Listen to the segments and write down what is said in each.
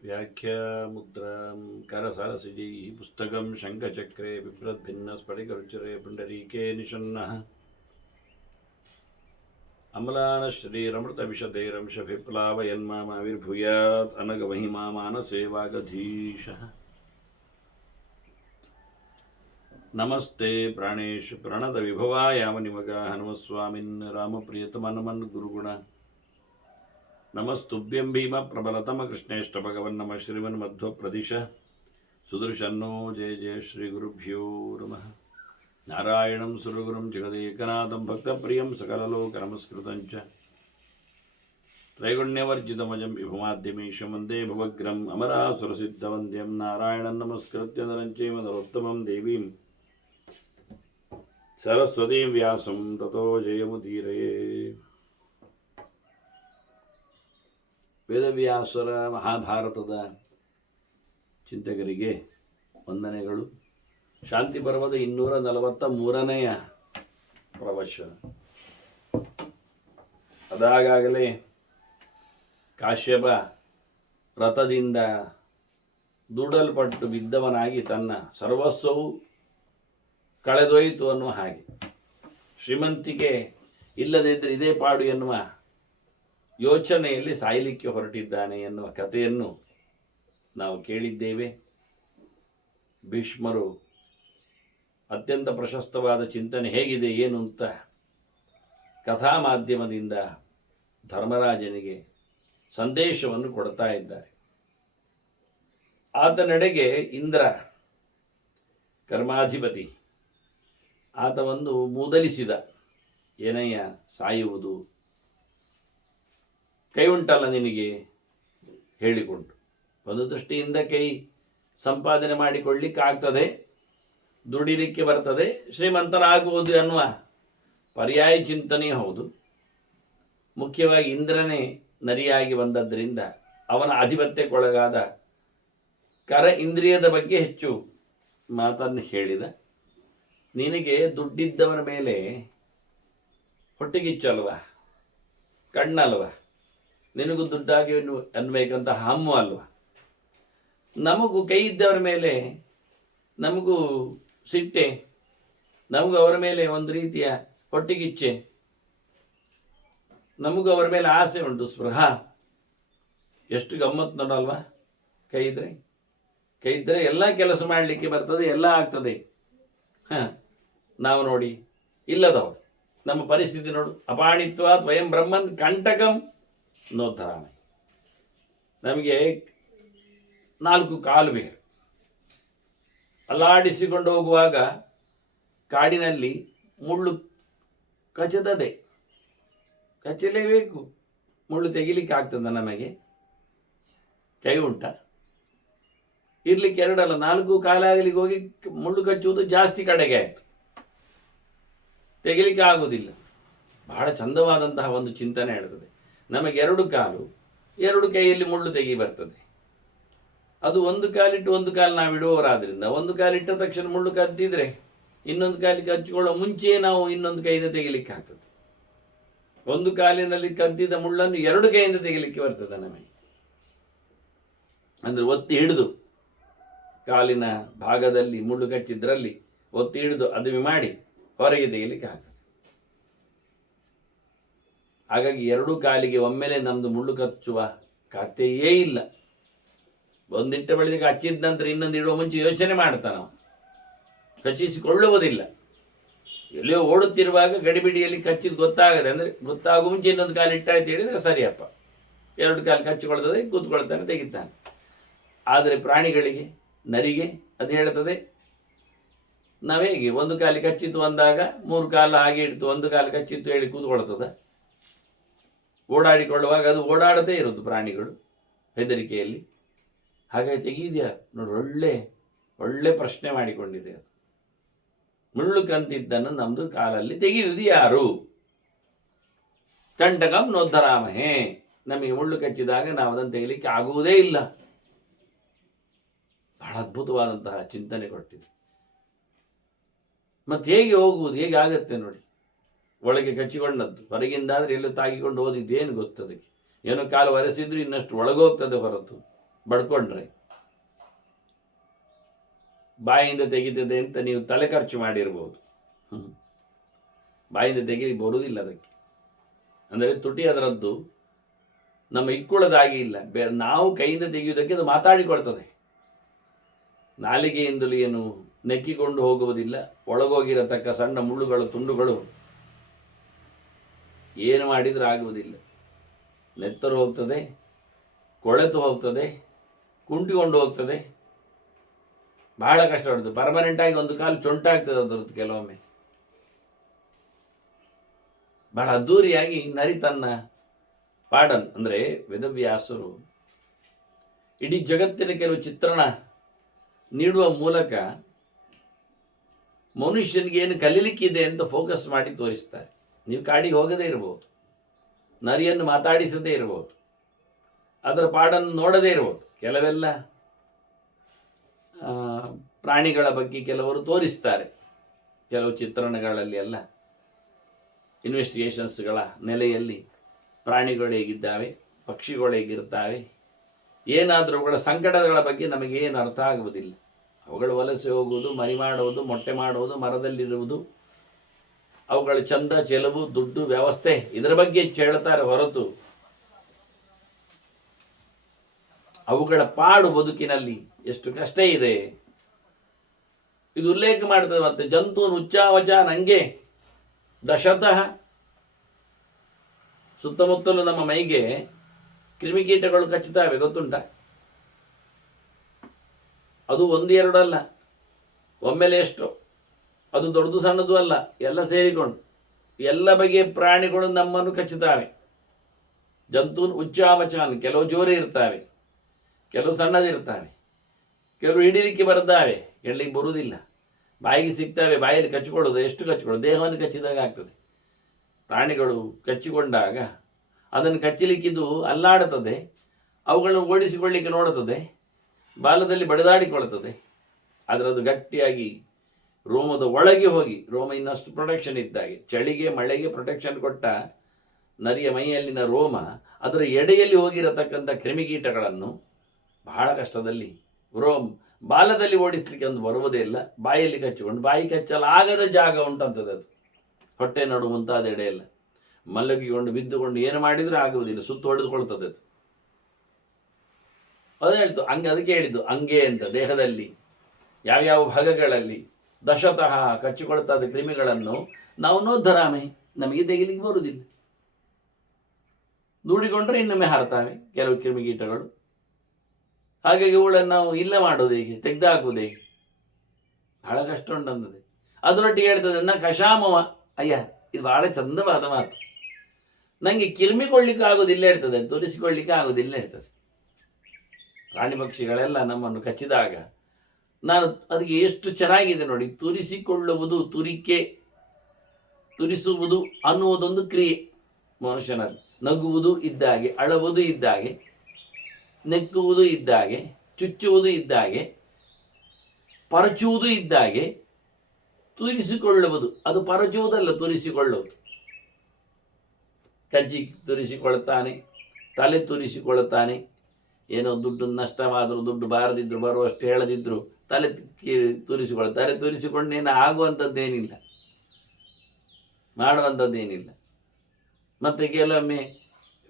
व्याख्यामुद्रां करसरसिजैः पुस्तकं शङ्खचक्रे बिभ्रद्भिन्नस्फटिकरुचिरे पुण्डरीके निषण्णः अम्लानश्रीरमृतविशदैरंशभिप्लावयन्मामाविर्भूयात् अनघमहिमा मानसे वागधीशः नमस्ते प्राणेश प्रणतविभवायामनिमगाः नमस्वामिन् रामप्रियतमनमन् गुरुगुण नमस्तुभ्यं भीमप्रबलतमकृष्णेष्टभगवन् नमः श्रीमन्मध्वप्रदिश सुदर्शन्नो जय जय श्रीगुरुभ्यो नमः नारायणं सुरगुरुं जगदेकनाथं भक्तप्रियं सकललोकनमस्कृतं च त्रैगुण्यवर्जितमजं विभुमाद्यमीशं वन्दे भवग्रम् अमरासुरसिद्धवन्द्यं नारायणं नमस्कृत्य नरं चैव नरोत्तमं देवीं सरस्वतीं व्यासं ततो जयमुदीरये. ವೇದವ್ಯಾಸರ ಮಹಾಭಾರತದ ಚಿಂತಕರಿಗೆ ವಂದನೆಗಳು. ಶಾಂತಿ ಪರ್ವದ 243ನೆಯ ಪ್ರವಚನ. ಅದಾಗಲೇ ಕಾಶ್ಯಪ ರಥದಿಂದ ದೂಡಲ್ಪಟ್ಟು ಬಿದ್ದವನಾಗಿ ತನ್ನ ಸರ್ವಸ್ವವು ಕಳೆದೋಯಿತು ಅನ್ನುವ ಹಾಗೆ, ಶ್ರೀಮಂತಿಕೆ ಇಲ್ಲದಿದ್ದರೆ ಇದೇ ಪಾಡು ಎನ್ನುವ ಯೋಚನೆಯಲ್ಲಿ ಸಾಯಲಿಕ್ಕೆ ಹೊರಟಿದ್ದಾನೆ ಎನ್ನುವ ಕಥೆಯನ್ನು ನಾವು ಕೇಳಿದ್ದೇವೆ. ಭೀಷ್ಮರು ಅತ್ಯಂತ ಪ್ರಶಸ್ತವಾದ ಚಿಂತನೆ ಹೇಗಿದೆ ಏನು ಅಂತ ಕಥಾ ಮಾಧ್ಯಮದಿಂದ ಧರ್ಮರಾಜನಿಗೆ ಸಂದೇಶವನ್ನು ಕೊಡ್ತಾ ಇದ್ದಾರೆ. ಆತನೆಡೆಗೆ ಇಂದ್ರ ಕರ್ಮಾಧಿಪತಿ ಆತವನ್ನು ಮೂದಲಿಸಿದ. ಏನಯ್ಯ ಸಾಯುವುದು, ಕೈ ಉಂಟಲ್ಲ ನಿನಗೆ ಹೇಳಿಕೊಂಡು. ಒಂದು ದೃಷ್ಟಿಯಿಂದ ಕೈ ಸಂಪಾದನೆ ಮಾಡಿಕೊಳ್ಳಿಕ್ಕಾಗ್ತದೆ, ದುಡಿಲಿಕ್ಕೆ ಬರ್ತದೆ, ಶ್ರೀಮಂತರಾಗುವುದು ಅನ್ನುವ ಪರ್ಯಾಯ ಚಿಂತನೆ ಹೌದು. ಮುಖ್ಯವಾಗಿ ಇಂದ್ರನೇ ನರಿಯಾಗಿ ಬಂದದ್ದರಿಂದ ಅವನ ಆಧಿಪತ್ಯಕ್ಕೊಳಗಾದ ಕರ ಇಂದ್ರಿಯದ ಬಗ್ಗೆ ಹೆಚ್ಚು ಮಾತನ್ನು ಹೇಳಿದ. ನಿನಗೆ ದುಡ್ಡಿದ್ದವನ ಮೇಲೆ ಹೊಟ್ಟೆಗಿಚ್ಚಲ್ವ, ಕಣ್ಣಲ್ವ, ನಿನಗೂ ದುಡ್ಡಾಗಿ ಅನ್ಬೇಕಂತ ಹಮ್ಮು ಅಲ್ವ. ನಮಗೂ ಕೈ ಇದ್ದವರ ಮೇಲೆ ನಮಗೂ ಸಿಟ್ಟೆ, ನಮಗೂ ಅವರ ಮೇಲೆ ಒಂದು ರೀತಿಯ ಹೊಟ್ಟೆಗಿಚ್ಚೆ, ನಮಗೂ ಅವರ ಮೇಲೆ ಆಸೆ ಉಂಟು, ಸ್ಪೃಹ. ಎಷ್ಟು ಗಮ್ಮತ್ತು ನೋಡಲ್ವ. ಕೈ ಇದ್ದರೆ ಎಲ್ಲ ಕೆಲಸ ಮಾಡಲಿಕ್ಕೆ ಬರ್ತದೆ, ಎಲ್ಲ ಆಗ್ತದೆ. ನಾವು ನೋಡಿ ಇಲ್ಲದವರು, ನಮ್ಮ ಪರಿಸ್ಥಿತಿ ನೋಡು. ಅಪಾಣಿತ್ವ ಸ್ವಯಂ ಬ್ರಹ್ಮನ್ ಕಂಟಕಂ ನೋತರಾಮ. ನಮಗೆ 4 ಕಾಲು ಬೇರೆ. ಅಲ್ಲಾಡಿಸಿಕೊಂಡು ಹೋಗುವಾಗ ಕಾಡಿನಲ್ಲಿ ಮುಳ್ಳು ಕಚ್ಚುತ್ತದೆ, ಕಚ್ಚಲೇಬೇಕು. ಮುಳ್ಳು ತೆಗಿಲಿಕ್ಕೆ ಆಗ್ತದೆ ನಮಗೆ. ಕೈ ಉಂಟ, ಇರ್ಲಿಕ್ಕೆ 2 ಅಲ್ಲ 4 ಕಾಲಾಗಲಿಗೆ ಹೋಗಿ ಮುಳ್ಳು ಕಚ್ಚುವುದು ಜಾಸ್ತಿ ಕಡೆಗೆ ಆಯಿತು, ತೆಗಿಲಿಕ್ಕೆ ಆಗುವುದಿಲ್ಲ. ಬಹಳ ಚಂದವಾದಂತಹ ಒಂದು ಚಿಂತನೆ ಹೇಳ್ತದೆ. ನಮಗೆ 2 ಕಾಲು, 2 ಕೈಯಲ್ಲಿ ಮುಳ್ಳು ತೆಗಿ ಬರ್ತದೆ. ಅದು 1 ಕಾಲಿಟ್ಟು 1 ಕಾಲು ನಾವು ಇಡುವವರಾದ್ರಿಂದ 1 ಕಾಲಿಟ್ಟ ತಕ್ಷಣ ಮುಳ್ಳು ಕದ್ದಿದ್ರೆ ಇನ್ನೊಂದು ಕಾಲಿಗೆ ಹಚ್ಚಿಕೊಳ್ಳೋ ಮುಂಚೆಯೇ ನಾವು ಇನ್ನೊಂದು ಕೈಯಿಂದ ತೆಗಿಲಿಕ್ಕೆ ಆಗ್ತದೆ. 1 ಕಾಲಿನಲ್ಲಿ ಕದ್ದಿದ ಮುಳ್ಳನ್ನು 2 ಕೈಯಿಂದ ತೆಗಿಲಿಕ್ಕೆ ಬರ್ತದೆ ನಮಗೆ. ಅಂದರೆ ಒತ್ತಿ ಹಿಡಿದು ಕಾಲಿನ ಭಾಗದಲ್ಲಿ ಮುಳ್ಳು ಕಚ್ಚಿದ್ರಲ್ಲಿ ಒತ್ತಿ ಹಿಡಿದು ಅದುವೆ ಮಾಡಿ ಹೊರಗೆ ತೆಗಿಲಿಕ್ಕೆ ಆಗ್ತದೆ. ಹಾಗಾಗಿ 2 ಕಾಲಿಗೆ ಒಮ್ಮೆಲೆ ನಮ್ಮದು ಮುಳ್ಳು ಕಚ್ಚುವ ಕಥೆಯೇ ಇಲ್ಲ. ಒಂದಿಟ್ಟ ಬೆಳೆದಿಗೆ ಹಚ್ಚಿದ ನಂತರ ಇನ್ನೊಂದು ಇಡುವ ಮುಂಚೆ ಯೋಚನೆ ಮಾಡ್ತಾನೆ, ಕಚ್ಚಿಸಿಕೊಳ್ಳುವುದಿಲ್ಲ. ಎಲ್ಲಿಯೋ ಓಡುತ್ತಿರುವಾಗ ಗಡಿಬಿಡಿಯಲ್ಲಿ ಕಚ್ಚಿದ್ದು ಗೊತ್ತಾಗದೆ, ಅಂದರೆ ಗೊತ್ತಾಗುವ ಮುಂಚೆ ಇನ್ನೊಂದು ಕಾಲು ಇಟ್ಟಾಯ್ತು ಹೇಳಿದರೆ ಸರಿಯಪ್ಪ, 2 ಕಾಲು ಕಚ್ಚಿಕೊಳ್ತದೆ, ಕೂತ್ಕೊಳ್ತಾನೆ, ತೆಗಿತಾನೆ. ಆದರೆ ಪ್ರಾಣಿಗಳಿಗೆ, ನರಿಗೆ ಅದು ಹೇಳ್ತದೆ ನಾವೇಗೆ 1 ಕಾಲು ಕಚ್ಚಿತ್ತು ಅಂದಾಗ 3 ಕಾಲು ಹಾಗೆ ಇಡ್ತು, 1 ಕಾಲು ಕಚ್ಚಿತ್ತು ಹೇಳಿ ಕೂತ್ಕೊಳ್ತದೆ. ಓಡಾಡಿಕೊಳ್ಳುವಾಗ ಅದು ಓಡಾಡದೇ ಇರೋದು ಪ್ರಾಣಿಗಳು ಹೆದರಿಕೆಯಲ್ಲಿ. ಹಾಗಾಗಿ ತೆಗೀದ್ಯಾ ನೋಡಿ, ಒಳ್ಳೆ ಪ್ರಶ್ನೆ ಮಾಡಿಕೊಂಡಿದೆ. ಅದು ಮುಳ್ಳು ಕಂತಿದ್ದನ್ನು ನಮ್ಮದು ಕಾಲಲ್ಲಿ ತೆಗೆಯುವುದು ಯಾರು? ಕಂಟಕಂ ನೋದ್ಧರಾಮಹೇ. ನಮಗೆ ಮುಳ್ಳು ಕಚ್ಚಿದಾಗ ನಾವು ಅದನ್ನು ತೆಗಿಲಿಕ್ಕೆ ಆಗುವುದೇ ಇಲ್ಲ. ಬಹಳ ಅದ್ಭುತವಾದಂತಹ ಚಿಂತನೆ ಕೊಟ್ಟಿದೆ. ಮತ್ತೆ ಹೇಗೆ ಹೋಗುವುದು, ಹೇಗೆ ಆಗತ್ತೆ ನೋಡಿ. ಒಳಗೆ ಕಚ್ಚಿಕೊಂಡದ್ದು, ಹೊರಗಿಂದಾದರೆ ಎಲ್ಲೂ ತಾಗಿಕೊಂಡು ಹೋದಿದ್ದು ಏನು ಗೊತ್ತದಕ್ಕೆ. ಏನೋ ಕಾಲು ಒರೆಸಿದ್ರು ಇನ್ನಷ್ಟು ಒಳಗೋಗ್ತದೆ ಹೊರತು ಬಡ್ಕೊಂಡ್ರೆ. ಬಾಯಿಂದ ತೆಗಿತದೆ ಅಂತ ನೀವು ತಲೆ ಖರ್ಚು ಮಾಡಿರ್ಬೋದು. ಬಾಯಿಂದ ತೆಗಿ ಬರುವುದಿಲ್ಲ ಅದಕ್ಕೆ. ಅಂದರೆ ತುಟಿ ಅದರದ್ದು ನಮ್ಮ ಇಕ್ಕುಳದಾಗಿ ಇಲ್ಲ. ನಾವು ಕೈಯಿಂದ ತೆಗೆಯುವುದಕ್ಕೆ ಅದು ಮಾತಾಡಿಕೊಳ್ತದೆ. ನಾಲಿಗೆಯಿಂದಲೂ ಏನು ನೆಕ್ಕಿಕೊಂಡು ಹೋಗುವುದಿಲ್ಲ. ಒಳಗೋಗಿರತಕ್ಕ ಸಣ್ಣ ಮುಳ್ಳುಗಳು ತುಂಡುಗಳು ಏನು ಮಾಡಿದರೂ ಆಗುವುದಿಲ್ಲ. ನೆತ್ತರು ಹೋಗ್ತದೆ, ಕೊಳೆತು ಹೋಗ್ತದೆ, ಕುಂಟಿಕೊಂಡು ಹೋಗ್ತದೆ. ಬಹಳ ಕಷ್ಟಪಡ್ತದೆ. ಪರ್ಮನೆಂಟಾಗಿ ಒಂದು ಕಾಲು ಚೊಂಟಾಗ್ತದೆ ಅದರದ್ದು ಕೆಲವೊಮ್ಮೆ. ಬಹಳ ಅದ್ದೂರಿಯಾಗಿ ನರಿ ತನ್ನ ಪಾಡನ್ ಅಂದರೆ ವೇದವ್ಯಾಸರು ಇಡೀ ಜಗತ್ತಿನ ಕೆಲವು ಚಿತ್ರಣ ನೀಡುವ ಮೂಲಕ ಮನುಷ್ಯನಿಗೆ ಏನು ಕಲೀಲಿಕ್ಕಿದೆ ಅಂತ ಫೋಕಸ್ ಮಾಡಿ ತೋರಿಸ್ತಾರೆ. ನೀವು ಕಾಡಿಗೆ ಹೋಗದೇ ಇರಬಹುದು, ನರಿಯನ್ನು ಮಾತಾಡಿಸದೇ ಇರಬಹುದು, ಅದರ ಪಾಡನ್ನು ನೋಡದೇ ಇರಬಹುದು. ಕೆಲವೆಲ್ಲ ಪ್ರಾಣಿಗಳ ಬಗ್ಗೆ ಕೆಲವರು ತೋರಿಸ್ತಾರೆ. ಕೆಲವು ಚಿತ್ರಣಗಳಲ್ಲಿ ಎಲ್ಲ ಇನ್ವೆಸ್ಟಿಗೇಷನ್ಸ್ಗಳ ನೆಲೆಯಲ್ಲಿ ಪ್ರಾಣಿಗಳು ಹೇಗಿದ್ದಾವೆ, ಪಕ್ಷಿಗಳು ಹೇಗಿರ್ತಾವೆ, ಏನಾದರೂ ಅವುಗಳ ಸಂಕಟಗಳ ಬಗ್ಗೆ ನಮಗೇನು ಅರ್ಥ ಆಗುವುದಿಲ್ಲ. ಅವುಗಳು ವಲಸೆ ಹೋಗುವುದು, ಮರಿ ಮಾಡುವುದು, ಮೊಟ್ಟೆ ಮಾಡುವುದು, ಮರದಲ್ಲಿರುವುದು, ಅವುಗಳ ಚಂದ, ಚೆಲುವು, ದುಡ್ಡು, ವ್ಯವಸ್ಥೆ, ಇದರ ಬಗ್ಗೆ ಹೇಳ್ತಾರೆ ಹೊರತು ಅವುಗಳ ಪಾಡು ಬದುಕಿನಲ್ಲಿ ಎಷ್ಟು ಕಷ್ಟ ಇದೆ ಇದು ಉಲ್ಲೇಖ ಮಾಡ್ತದೆ. ಮತ್ತೆ ಜಂತು ಉಚ್ಚಾವಚ ನಂಗೆ ದಶತಃ, ಸುತ್ತಮುತ್ತಲು ನಮ್ಮ ಮೈಗೆ ಕ್ರಿಮಿಕೀಟಗಳು ಕಚ್ಚುತ್ತವೆ, ಗೊತ್ತುಂಟ? ಅದು ಒಂದು ಎರಡು ಅಲ್ಲ, ಒಮ್ಮೆಲೆ ಎಷ್ಟು, ಅದು ದೊಡ್ಡದು ಸಣ್ಣದು ಅಲ್ಲ, ಎಲ್ಲ ಸೇರಿಕೊಂಡು ಎಲ್ಲ ಬಗೆಯ ಪ್ರಾಣಿಗಳು ನಮ್ಮನ್ನು ಕಚ್ಚುತ್ತವೆ. ಜಂತು ಉಚ್ಚಾವಚಾನ್, ಕೆಲವು ಜೋರಿ ಇರ್ತವೆ, ಕೆಲವು ಸಣ್ಣದಿರ್ತವೆ, ಕೆಲವು ಹಿಡಿಲಿಕ್ಕೆ ಬರ್ತಾವೆ, ಹೇಳಲಿಕ್ಕೆ ಬರುವುದಿಲ್ಲ, ಬಾಯಿಗೆ ಸಿಗ್ತವೆ, ಬಾಯಲ್ಲಿ ಕಚ್ಚಿಕೊಳ್ಳೋದು, ಎಷ್ಟು ಕಚ್ಚಿಕೊಳ್ಳೋದು, ದೇಹವನ್ನು ಕಚ್ಚಿದಾಗ ಆಗ್ತದೆ. ಪ್ರಾಣಿಗಳು ಕಚ್ಚಿಕೊಂಡಾಗ ಅದನ್ನು ಕಚ್ಚಲಿಕ್ಕಿದ್ದು ಅಲ್ಲಾಡುತ್ತದೆ, ಅವುಗಳನ್ನು ಓಡಿಸಿಕೊಳ್ಳಿಕ್ಕೆ ನೋಡುತ್ತದೆ, ಬಾಲದಲ್ಲಿ ಬಡಿದಾಡಿಕೊಳ್ಳುತ್ತದೆ. ಆದರೆ ಅದು ಗಟ್ಟಿಯಾಗಿ ರೋಮದ ಒಳಗೆ ಹೋಗಿ, ರೋಮ ಇನ್ನಷ್ಟು ಪ್ರೊಟೆಕ್ಷನ್ ಇದ್ದಾಗೆ, ಚಳಿಗೆ ಮಳೆಗೆ ಪ್ರೊಟೆಕ್ಷನ್ ಕೊಟ್ಟ ನರಿಯ ಮೈಯಲ್ಲಿನ ರೋಮ ಅದರ ಎಡೆಯಲ್ಲಿ ಹೋಗಿರತಕ್ಕಂಥ ಕ್ರಿಮಿಕೀಟಗಳನ್ನು ಬಹಳ ಕಷ್ಟದಲ್ಲಿ ಬಾಲದಲ್ಲಿ ಓಡಿಸ್ಲಿಕ್ಕೆ ಒಂದು ಬರುವುದೇ ಇಲ್ಲ, ಬಾಯಲ್ಲಿ ಕಚ್ಚಿಕೊಂಡು, ಬಾಯಿ ಕಚ್ಚಲಾಗದ ಜಾಗ ಉಂಟಂಥದ್ದು ಅದು, ಹೊಟ್ಟೆ ನಡು ಮುಂತಾದ ಎಡೆಯೆಲ್ಲ ಮಲಗಿಕೊಂಡು ಬಿದ್ದುಕೊಂಡು ಏನು ಮಾಡಿದರೂ ಆಗುವುದಿಲ್ಲ, ಸುತ್ತು ಹೊಡೆದುಕೊಳ್ತದೆ ಅದು. ಅದು ಹೇಳ್ತು ಅದಕ್ಕೆ ಹೇಳಿದ್ದು ಅಂಗೆ ಅಂತ, ದೇಹದಲ್ಲಿ ಯಾವ್ಯಾವ ಭಾಗಗಳಲ್ಲಿ ದಶತಃ ಕಚ್ಚಿಕೊಳ್ತಾದ ಕ್ರಿಮಿಗಳನ್ನು ನಾವು ನೋದ್ದರಾಮೆ, ನಮಗೆ ತೆಗಿಲಿಕ್ಕೆ ಬರುವುದಿಲ್ಲ. ದೂಡಿಕೊಂಡ್ರೆ ಇನ್ನೊಮ್ಮೆ ಹಾರ್ತಾವೆ ಕೆಲವು ಕ್ರಿಮಿಕೀಟಗಳು. ಹಾಗಾಗಿ ಇವುಗಳನ್ನು ನಾವು ಇಲ್ಲ ಮಾಡೋದು ಹೇಗೆ, ತೆಗೆದುಹಾಕುವುದು ಹೇಗೆ, ಬಹಳ ಕಷ್ಟ ಉಂಟಂತದೆ. ಅದರೊಟ್ಟಿಗೆ ಹೇಳ್ತದೆ ನಾ ಕಷಾಮವ, ಅಯ್ಯ ಇದು ಬಹಳ ಚಂದವಾದ ಮಾತು, ನನಗೆ ಕಿರ್ಮಿಕೊಳ್ಳಿಕ್ಕೆ ಆಗೋದಿಲ್ಲ ಇರ್ತದೆ, ತೋರಿಸಿಕೊಳ್ಳಿಕ್ಕೆ ಆಗೋದಿಲ್ಲ ಇರ್ತದೆ. ಪ್ರಾಣಿ ಪಕ್ಷಿಗಳೆಲ್ಲ ನಮ್ಮನ್ನು ಕಚ್ಚಿದಾಗ ನಾನು ಅದಕ್ಕೆ ಎಷ್ಟು ಚೆನ್ನಾಗಿದೆ ನೋಡಿ, ತುರಿಸಿಕೊಳ್ಳುವುದು, ತುರಿಸುವುದು ಅನ್ನುವುದೊಂದು ಕ್ರಿಯೆ ಮನುಷ್ಯನಲ್ಲಿ. ನಗುವುದು ಇದ್ದಾಗೆ, ಅಳುವುದು ಇದ್ದಾಗೆ, ನೆಕ್ಕುವುದು ಇದ್ದಾಗೆ, ಚುಚ್ಚುವುದು ಇದ್ದಾಗೆ, ಪರಚುವುದು ಇದ್ದಾಗೆ, ತುರಿಸಿಕೊಳ್ಳುವುದು ಅದು ಪರಚುವುದಲ್ಲ, ತುರಿಸಿಕೊಳ್ಳುವುದು. ಕಜ್ಜಿ ತುರಿಸಿಕೊಳ್ತಾನೆ, ತಲೆ ತುರಿಸಿಕೊಳ್ಳುತ್ತಾನೆ, ಏನೋ ದುಡ್ಡು ನಷ್ಟವಾದರೂ, ದುಡ್ಡು ಬಾರದಿದ್ರು, ಬರುವಷ್ಟು ಹೇಳದಿದ್ರು ತಲೆ ತುರಿಸಿಕೊಳ್ಳುತ್ತಾರೆ. ತುರಿಸಿಕೊಂಡೇನು ಆಗುವಂಥದ್ದೇನಿಲ್ಲ, ಮಾಡುವಂಥದ್ದೇನಿಲ್ಲ. ಮತ್ತು ಕೆಲವೊಮ್ಮೆ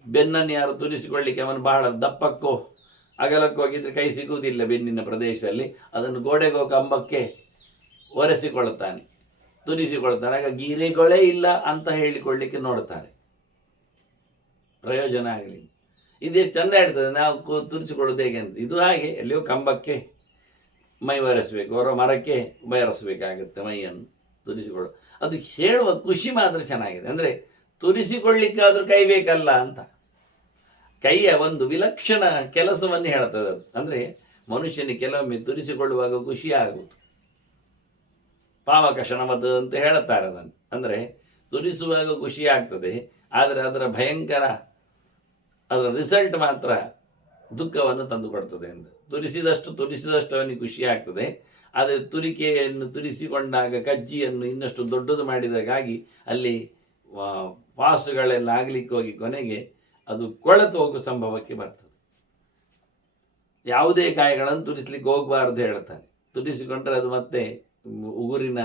ಬೆನ್ನನ್ನು ಯಾರು ತುರಿಸಿಕೊಳ್ಳಿಕ್ಕೆ ಅವನು ಬಹಳ ದಪ್ಪಕ್ಕೋ ಅಗಲಕ್ಕೋ ಹೋಗಿದ್ರೆ ಕೈ ಸಿಗುವುದಿಲ್ಲ ಬೆನ್ನಿನ ಪ್ರದೇಶದಲ್ಲಿ, ಅದನ್ನು ಗೋಡೆಗೋ ಕಂಬಕ್ಕೆ ಒರೆಸಿಕೊಳ್ಳುತ್ತಾನೆ, ತುರಿಸಿಕೊಳ್ತಾನೆ. ಆಗ ಗಿರಿಗಳೇ ಇಲ್ಲ ಅಂತ ಹೇಳಿಕೊಳ್ಳಿಕ್ಕೆ ನೋಡ್ತಾರೆ, ಪ್ರಯೋಜನ ಆಗಲಿ. ಇದೆಷ್ಟು ಚೆಂದ ಹೇಳ್ತದೆ, ನಾವು ತುರಿಸಿಕೊಳ್ಳೋದು ಹೇಗೆ ಅಂತ. ಇದು ಹಾಗೆ ಎಲ್ಲಿಯೋ ಕಂಬಕ್ಕೆ ಮೈ ಒರೆಸಬೇಕು, ಹೊರ ಮರಕ್ಕೆ ಒರೆಸಬೇಕಾಗುತ್ತೆ ಮೈಯನ್ನು ತುರಿಸಿಕೊಳ್ಳು. ಅದು ಹೇಳುವ ಖುಷಿ ಮಾತ್ರ ಚೆನ್ನಾಗಿದೆ. ಅಂದರೆ ತುರಿಸಿಕೊಳ್ಳಿಕ್ಕಾದ್ರೂ ಕೈ ಬೇಕಲ್ಲ ಅಂತ, ಕೈಯ ಒಂದು ವಿಲಕ್ಷಣ ಕೆಲಸವನ್ನು ಹೇಳ್ತದೆ ಅದು. ಅಂದರೆ ಮನುಷ್ಯನಿಗೆ ಕೆಲವೊಮ್ಮೆ ತುರಿಸಿಕೊಳ್ಳುವಾಗ ಖುಷಿ ಆಗುವುದು, ಪಾವಕಷಣವದು ಅಂತ ಹೇಳುತ್ತಾರೆ ಅದನ್ನು. ಅಂದರೆ ತುರಿಸುವಾಗ ಖುಷಿ ಆಗ್ತದೆ, ಆದರೆ ಅದರ ಭಯಂಕರ ಅದರ ರಿಸಲ್ಟ್ ಮಾತ್ರ ದುಃಖವನ್ನು ತಂದುಕೊಡ್ತದೆ ಅಂತ. ತುರಿಸಿದಷ್ಟು ಅವನಿಗೆ ಖುಷಿ ಆಗ್ತದೆ, ಆದರೆ ತುರಿಕೆಯನ್ನು ತುರಿಸಿಕೊಂಡಾಗ ಕಜ್ಜಿಯನ್ನು ಇನ್ನಷ್ಟು ದೊಡ್ಡದು ಮಾಡಿದಾಗಾಗಿ ಅಲ್ಲಿ ವಾಸುಗಳೆಲ್ಲ ಆಗ್ಲಿಕ್ಕೆ ಹೋಗಿ ಕೊನೆಗೆ ಅದು ಕೊಳೆತು ಹೋಗುವ ಸಂಭವಕ್ಕೆ ಬರ್ತದೆ. ಯಾವುದೇ ಕಾಯಿಗಳನ್ನು ತುರಿಸ್ಲಿಕ್ಕೆ ಹೋಗಬಾರ್ದು ಹೇಳ್ತಾನೆ. ತುರಿಸಿಕೊಂಡ್ರೆ ಅದು ಮತ್ತೆ ಉಗುರಿನ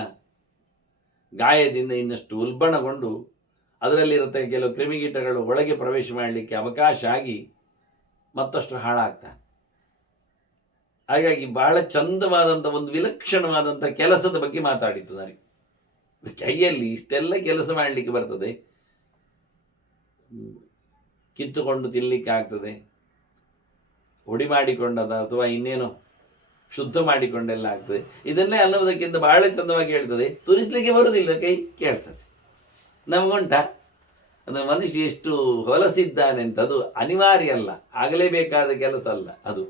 ಗಾಯದಿಂದ ಇನ್ನಷ್ಟು ಉಲ್ಬಣಗೊಂಡು ಅದರಲ್ಲಿರುತ್ತೆ ಕೆಲವು ಕ್ರಿಮಿಕೀಟಗಳು ಒಳಗೆ ಪ್ರವೇಶ ಮಾಡಲಿಕ್ಕೆ ಅವಕಾಶ ಆಗಿ ಮತ್ತಷ್ಟು ಹಾಳಾಗ್ತಾನೆ. ಹಾಗಾಗಿ ಬಹಳ ಚಂದವಾದಂಥ ಒಂದು ವಿಲಕ್ಷಣವಾದಂಥ ಕೆಲಸದ ಬಗ್ಗೆ ಮಾತಾಡಿತು ನನಗೆ. ಕೈಯಲ್ಲಿ ಇಷ್ಟೆಲ್ಲ ಕೆಲಸ ಮಾಡಲಿಕ್ಕೆ ಬರ್ತದೆ, ಕಿತ್ತುಕೊಂಡು ತಿನ್ನಲಿಕ್ಕೆ ಆಗ್ತದೆ, ಹುಡಿ ಮಾಡಿಕೊಂಡದ ಅಥವಾ ಇನ್ನೇನೋ ಶುದ್ಧ ಮಾಡಿಕೊಂಡೆಲ್ಲ ಆಗ್ತದೆ. ಇದನ್ನೇ ಅನ್ನೋದಕ್ಕಿಂತ ಬಹಳ ಚಂದವಾಗಿ ಹೇಳ್ತದೆ. ತುರಿಸ್ಲಿಕ್ಕೆ ಬರುವುದಿಲ್ಲ, ಕೈ ಕೇಳ್ತದೆ. ನಮಗುಂಟ ಅಂದರೆ ಮನುಷ್ಯ ಎಷ್ಟು ಹೊಲಸಿದ್ದಾನೆ ಅಂತ. ಅದು ಅನಿವಾರ್ಯ ಅಲ್ಲ, ಆಗಲೇಬೇಕಾದ ಕೆಲಸ ಅಲ್ಲ ಅದು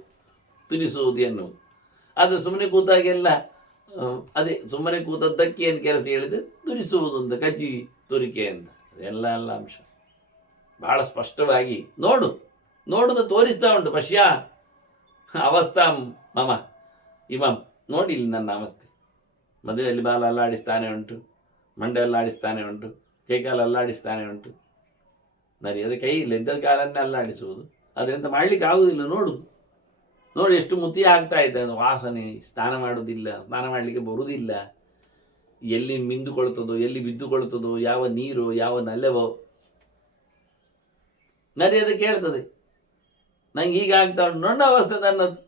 ತುರಿಸುವುದು ಎನ್ನುವುದು. ಅದು ಸುಮ್ಮನೆ ಕೂತಾಗೆಲ್ಲ ಅದೇ ಸುಮ್ಮನೆ ಕೂತದ್ದಕ್ಕೆ ಏನು ಕೆಲಸ ಹೇಳಿದ್ರೆ ತುರಿಸುವುದು ಅಂತ, ಕಜ್ಜಿ ತುರಿಕೆ ಅಂತ, ಅದೆಲ್ಲ ಅಲ್ಲ ಅಂಶ. ಬಹಳ ಸ್ಪಷ್ಟವಾಗಿ ನೋಡುದು ತೋರಿಸ್ತಾ ಉಂಟು. ಪಶ್ಯ ಅವಸ್ಥಾ ಮಮ ಇಮಂ, ನೋಡಿ ಇಲ್ಲಿ ನನ್ನ ಅವಸ್ಥೆ. ಮದುವೆಯಲ್ಲಿ ಬಾಲ ಅಲ್ಲಾಡಿಸ್ತಾನೆ ಉಂಟು, ಮಂಡೆ ಅಲ್ಲಾಡಿಸ್ತಾನೆ ಉಂಟು, ಕೈಕಾಲು ಅಲ್ಲಾಡಿಸ್ತಾನೆ ಉಂಟು. ನರಿ ಅದು ಕೈ ಇಲ್ಲ ಇದ್ದ ಕಾಲನ್ನೇ ಅಲ್ಲಾಡಿಸುವುದು. ಅದರಿಂದ ಮಾಡಲಿಕ್ಕೆ ಆಗುವುದಿಲ್ಲ. ನೋಡಿ ಎಷ್ಟು ಮುತಿ ಆಗ್ತಾ ಇದೆ. ಅದು ವಾಸನೆ, ಸ್ನಾನ ಮಾಡುವುದಿಲ್ಲ, ಸ್ನಾನ ಮಾಡಲಿಕ್ಕೆ ಬರುವುದಿಲ್ಲ. ಎಲ್ಲಿ ಮಿಂದುಕೊಳ್ತದೋ, ಎಲ್ಲಿ ಬಿದ್ದುಕೊಳ್ತದೋ, ಯಾವ ನೀರು, ಯಾವ ನೆಲವೋ. ನರಿ ಅದಕ್ಕೆ ಹೇಳ್ತದೆ, ನಂಗೆ ಹೀಗಾಗ್ತಾ ಉಂಟು, ನೋಡ ಅವಸ್ಥೆ ನನ್ನದು.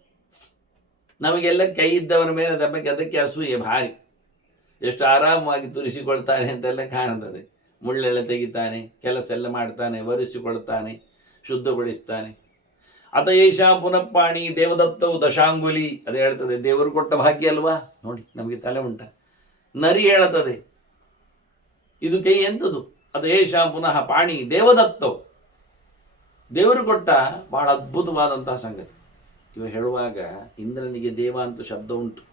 ನಮಗೆಲ್ಲ ಕೈ ಇದ್ದವರ ಮೇಲೆ ನಮಗೆ ಅದಕ್ಕೆ ಅಸೂಯೆ ಭಾರಿ. ಎಷ್ಟು ಆರಾಮವಾಗಿ ತುರಿಸಿಕೊಳ್ತಾನೆ ಅಂತೆಲ್ಲ ಕಾಣ್ತದೆ. ಮುಳ್ಳೆಲ್ಲ ತೆಗಿತಾನೆ, ಕೆಲಸ ಎಲ್ಲ ಮಾಡ್ತಾನೆ, ಒರೆಸಿಕೊಳ್ತಾನೆ, ಶುದ್ಧಗೊಳಿಸ್ತಾನೆ. ಅತ ಏಷಾ ಪುನಃಪಾಣಿ ದೇವದತ್ತವು ದಶಾಂಗುಲಿ, ಅದು ಹೇಳ್ತದೆ. ದೇವರು ಕೊಟ್ಟ ಭಾಗ್ಯ ಅಲ್ವಾ. ನೋಡಿ ನಮಗೆ ತಲೆ ಉಂಟ. ನರಿ ಹೇಳುತ್ತದೆ ಇದು ಕೈ ಎಂಥದ್ದು. ಅತ ಏಷಾ ಪುನಃ ಪಾಣಿ ದೇವದತ್ತವು, ದೇವರು ಕೊಟ್ಟ ಬಹಳ ಅದ್ಭುತವಾದಂತಹ ಸಂಗತಿ. ಇವ ಹೇಳುವಾಗ ಇಂದ್ರನಿಗೆ ದೇವ ಅಂತ ಶಬ್ದ ಉಂಟು,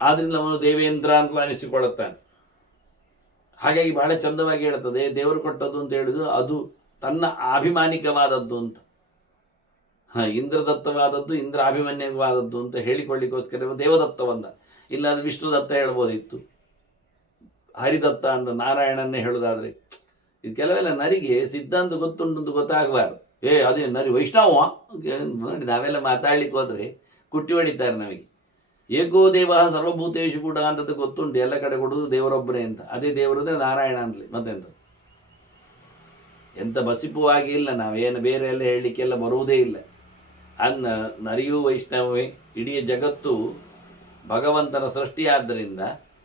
ಆದ್ರಿಂದ ಅವನು ದೇವೇಂದ್ರ ಅಂತ ಅನಿಸಿಕೊಳ್ಳುತ್ತಾನೆ. ಹಾಗಾಗಿ ಬಹಳ ಚಂದವಾಗಿ ಹೇಳ್ತದೆ, ದೇವರು ಕೊಟ್ಟದ್ದು ಅಂತ ಹೇಳಿದ್ರು ಅದು ತನ್ನ ಅಭಿಮಾನಿಕವಾದದ್ದು ಅಂತ. ಇಂದ್ರದತ್ತವಾದದ್ದು, ಇಂದ್ರ ಅಭಿಮನ್ಯವಾದದ್ದು ಅಂತ ಹೇಳಿಕೊಳ್ಳಿಕ್ಕೋಸ್ಕರ ದೇವದತ್ತವನ್ನ. ಇಲ್ಲ ಅದು ವಿಷ್ಣುದತ್ತ ಹೇಳ್ಬೋದಿತ್ತು, ಹರಿದತ್ತ ಅಂತ ನಾರಾಯಣನ್ನೇ ಹೇಳೋದಾದ್ರೆ. ಇದು ಕೆಲವೆಲ್ಲ ನರಿಗೆ ಸಿದ್ಧಾಂತ ಗೊತ್ತುಂಟು ಅಂತ ಗೊತ್ತಾಗಬಾರ್ದು. ಅದೇ ನರಿ ವೈಷ್ಣವ ನೋಡಿ ನಾವೆಲ್ಲ ಮಾತಾಡ್ಲಿಕ್ಕೆ ಹೋದ್ರೆ ಕುಟ್ಟಿ ಹೊಡಿತಾರೆ ನಮಗೆ. ಏಕೋ ದೇವ ಸರ್ವಭೂತೇಶು ಕೂಡ ಅಂತದ್ದು ಗೊತ್ತುಂಟು, ಎಲ್ಲ ಕಡೆ ಕೊಡುವುದು ದೇವರೊಬ್ಬರೇ ಅಂತ. ಅದೇ ದೇವರದೇ ನಾರಾಯಣ ಅಂತಲೇ ಮತ್ತೆಂತ. ಎಂಥ ಬಸಿಪೂ ಆಗಿ ಇಲ್ಲ, ನಾವೇನು ಬೇರೆ ಎಲ್ಲ ಹೇಳಲಿಕ್ಕೆಲ್ಲ ಬರುವುದೇ ಇಲ್ಲ. ಅನ್ನ ನರಿಯೂ ವೈಷ್ಣವೇ. ಇಡೀ ಜಗತ್ತು ಭಗವಂತನ ಸೃಷ್ಟಿಯಾದ್ದರಿಂದ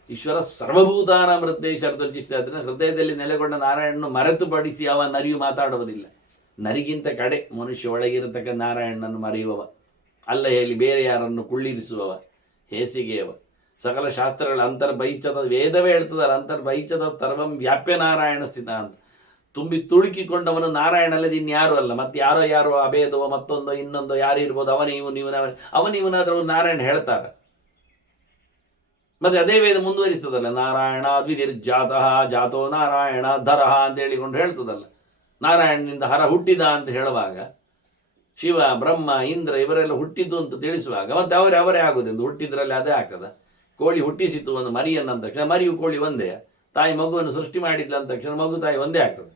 ಈಶ್ವರ ಸರ್ವಭೂತಾನ ಹೃದಯ ಶಬ್ದಚಿಷ್ಟಾದ್ರೆ ಹೃದಯದಲ್ಲಿ ನೆಲೆಗೊಂಡ ನಾರಾಯಣನು ಮರೆತುಪಡಿಸಿ ಅವ ನರಿಯು ಮಾತಾಡುವುದಿಲ್ಲ. ನರಿಗಿಂತ ಕಡೆ ಮನುಷ್ಯ ಒಳಗಿರತಕ್ಕ ನಾರಾಯಣನನ್ನು ಮರೆಯುವವ ಅಲ್ಲ, ಹೇಳಿ ಬೇರೆ ಯಾರನ್ನು ಕುಳ್ಳಿರಿಸುವವ, ಹೇಸಿಗೆಯವ. ಸಕಲ ಶಾಸ್ತ್ರಗಳ ಅಂತರ್ಬೈಚದ ವೇದವೇ ಹೇಳ್ತದಲ್ಲ, ಅಂತರ್ಬೈಚದ ಸರ್ವಂ ವ್ಯಾಪ್ಯ ನಾರಾಯಣ ಸ್ಥಿತ ಅಂತ. ತುಂಬಿ ತುಳುಕಿಕೊಂಡವನು ನಾರಾಯಣ ಅಲ್ಲದೆ ಇನ್ಯಾರು ಅಲ್ಲ. ಮತ್ತೆ ಯಾರೋ ಅಭೇದವೋ ಮತ್ತೊಂದೋ ಇನ್ನೊಂದೋ ಯಾರು ಇರ್ಬೋದು, ಅವನಿವನಾದ್ರೂ ನಾರಾಯಣ ಹೇಳ್ತಾರ. ಮತ್ತೆ ಅದೇ ವೇದ ಮುಂದುವರಿಸ್ತದಲ್ಲ, ನಾರಾಯಣ ದ್ವಿಧಿರ್ಜಾತಃ ಜಾತೋ ನಾರಾಯಣ ಧರಹ ಅಂತ ಹೇಳಿಕೊಂಡು ಹೇಳ್ತದಲ್ಲ. ನಾರಾಯಣನಿಂದ ಹರ ಹುಟ್ಟಿದ ಅಂತ ಹೇಳುವಾಗ ಶಿವ ಬ್ರಹ್ಮ ಇಂದ್ರ ಇವರೆಲ್ಲ ಹುಟ್ಟಿದ್ದು ಅಂತ ತಿಳಿಸುವಾಗ ಮತ್ತೆ ಅವರೇ ಆಗುದೆಂದು ಹುಟ್ಟಿದ್ರಲ್ಲಿ ಅದೇ ಆಗ್ತದ. ಕೋಳಿ ಹುಟ್ಟಿಸಿತು ಒಂದು ಮರಿಯನ್ನಂದ ತಕ್ಷಣ ಮರಿಯು ಕೋಳಿ ಒಂದೇ, ತಾಯಿ ಮಗುವನ್ನು ಸೃಷ್ಟಿ ಮಾಡಿದ್ಲ ಅಂತ ತಕ್ಷಣ ಮಗು ತಾಯಿ ಒಂದೇ ಆಗ್ತದೆ.